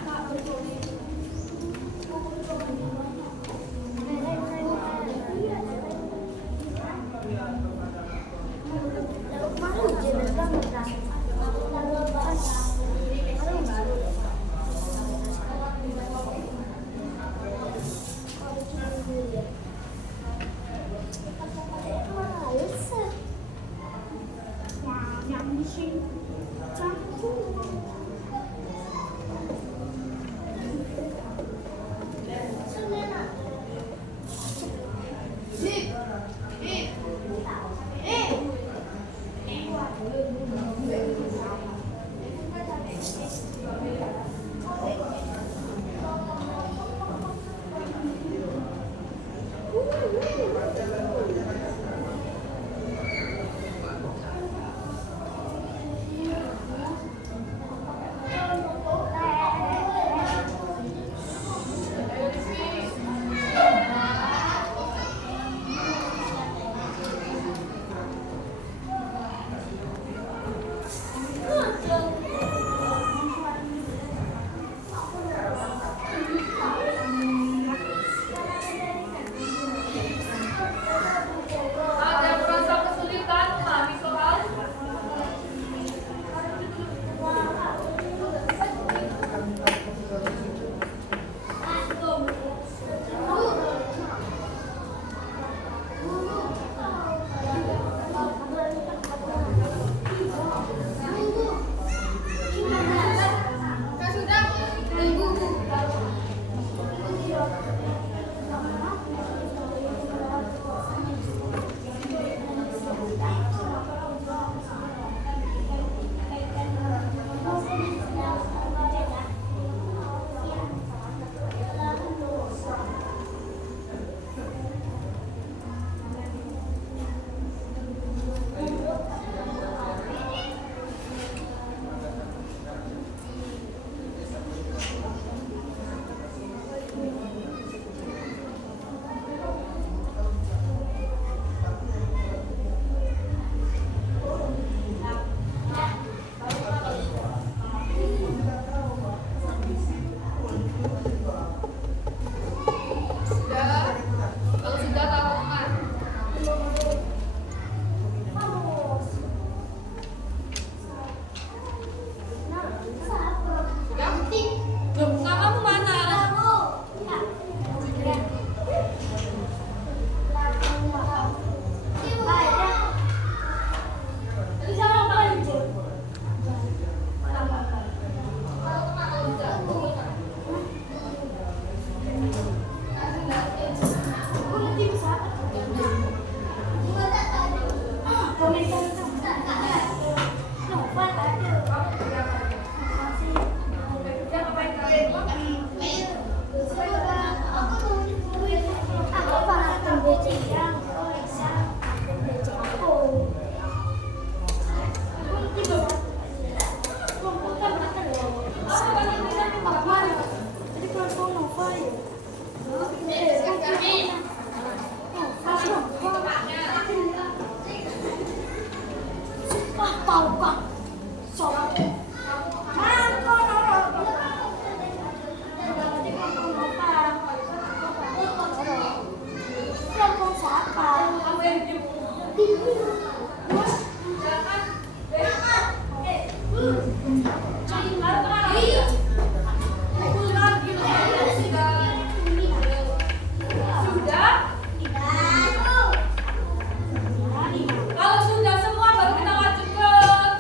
Kalau sudah semua baru kita lanjut ke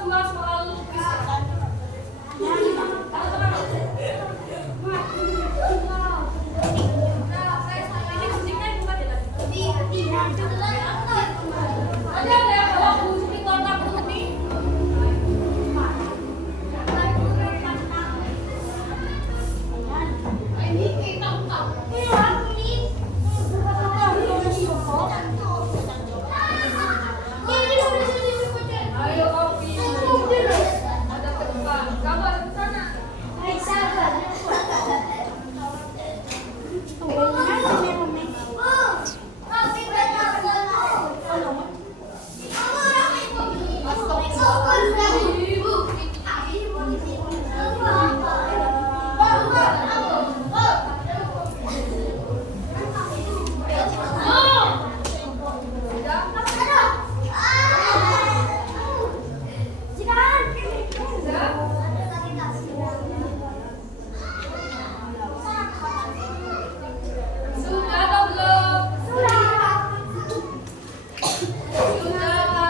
dua soal lukis. Ini guntingnya bukan ya tadi? Ada yang bawa gunting warna putih. Ayo Opi. Ada ke depan. Kamu ada ke sana. Sudah atau belum? Sudah atau belum? Sudah atau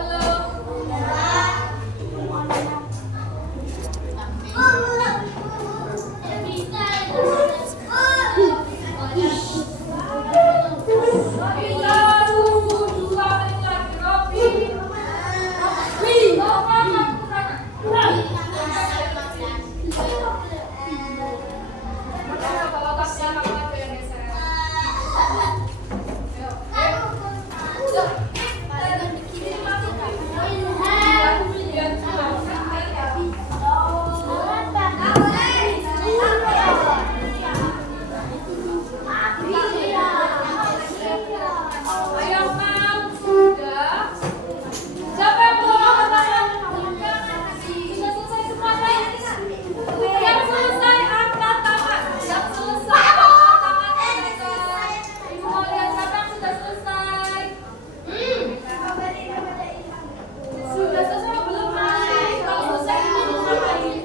belum? Kita tunggu 2 menit lagi, Robi. Bawa kamu ke sana. Makanya bawa tasnya kamu aja yang geser. Ayo. Ini masuk. Biar ayo Mam, sudah. Siapa yang belum angkat tangan? Sudah selesai semuanya? Yang selesai angkat tangan. Yang selesai angkat tangan. Ibu mau lihat siapa yang sudah selesai? Sudah selesai belum? Kalau selesai itu ngapain?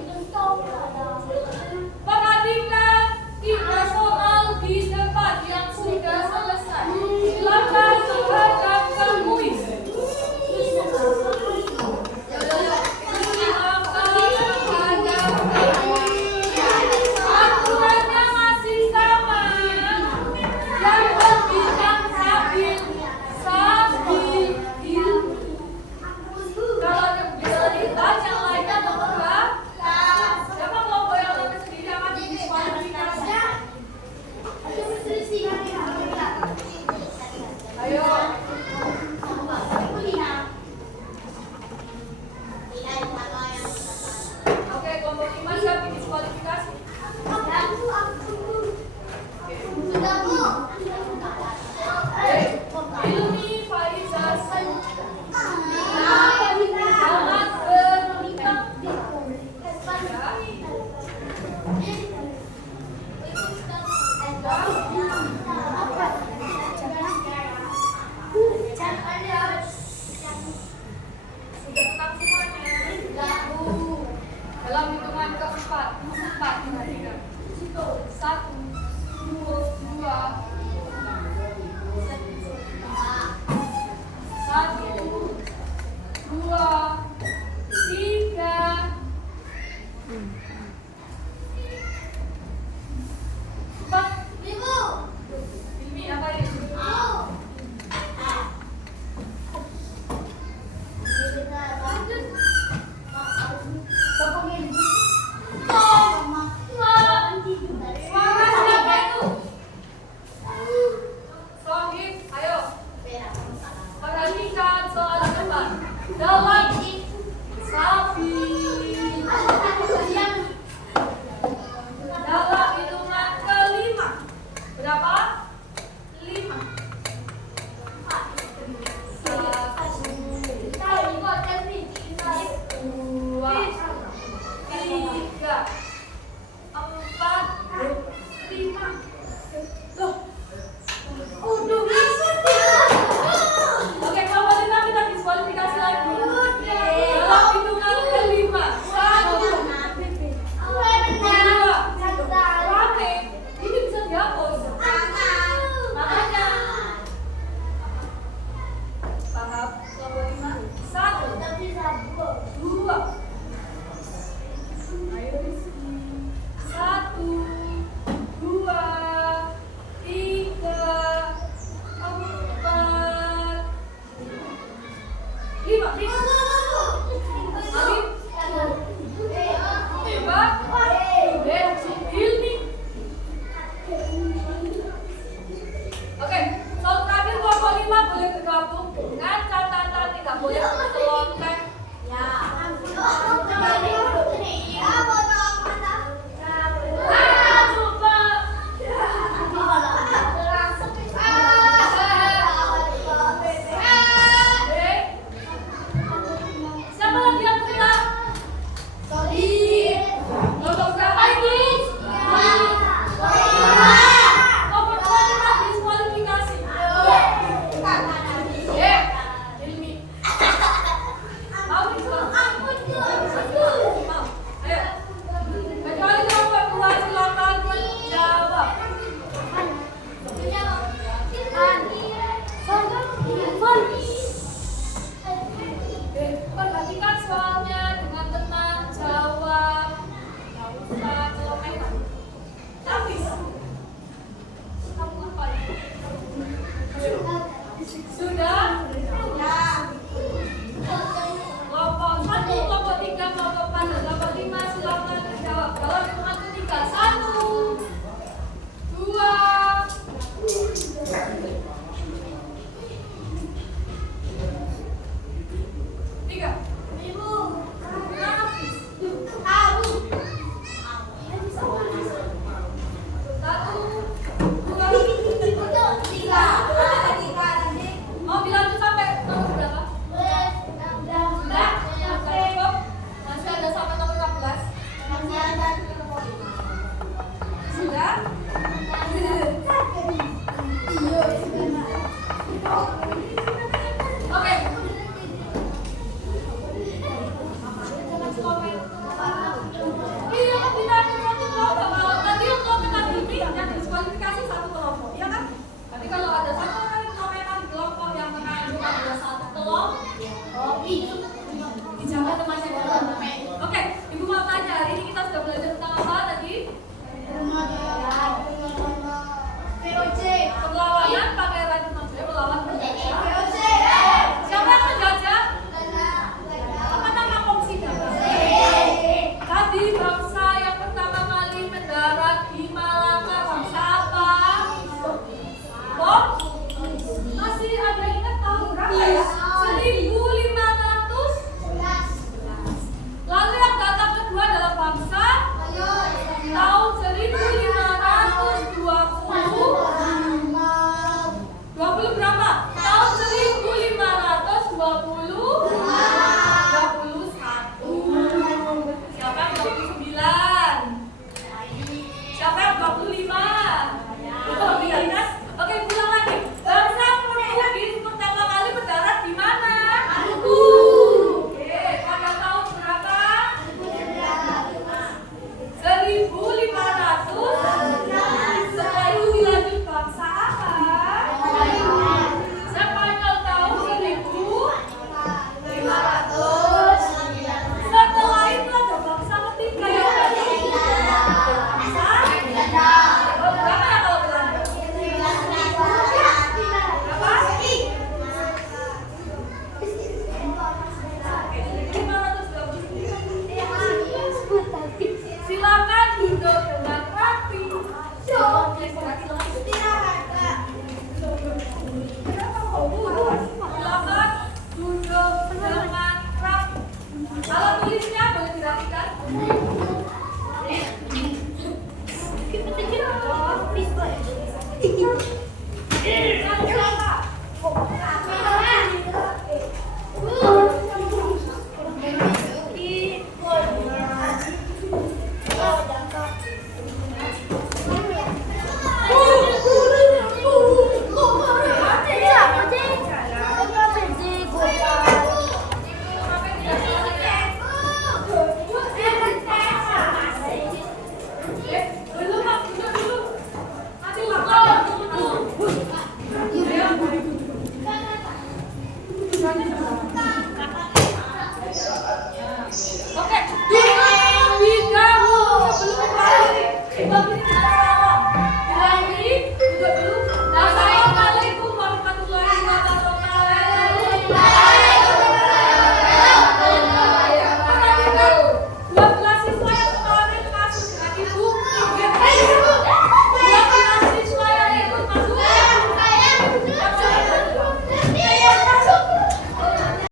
Perhatikan 3 soal di depan yang sudah selesai. Silakan menghadap ke kuis. Aturannya masih sama. Yang berbincang sambil kalau ada bisa ditas yang lainnya nomor 2. Siapa kelompok yang lebih sendiri akan didiskualifikasi? Ayo. Oke, kelompok 5 siap didiskualifikasi. Ilmi Faiza jangan berhutang. Sudah tenang semuanya. Dalam hitungan keempat, 4, 3, 1, 2, 3.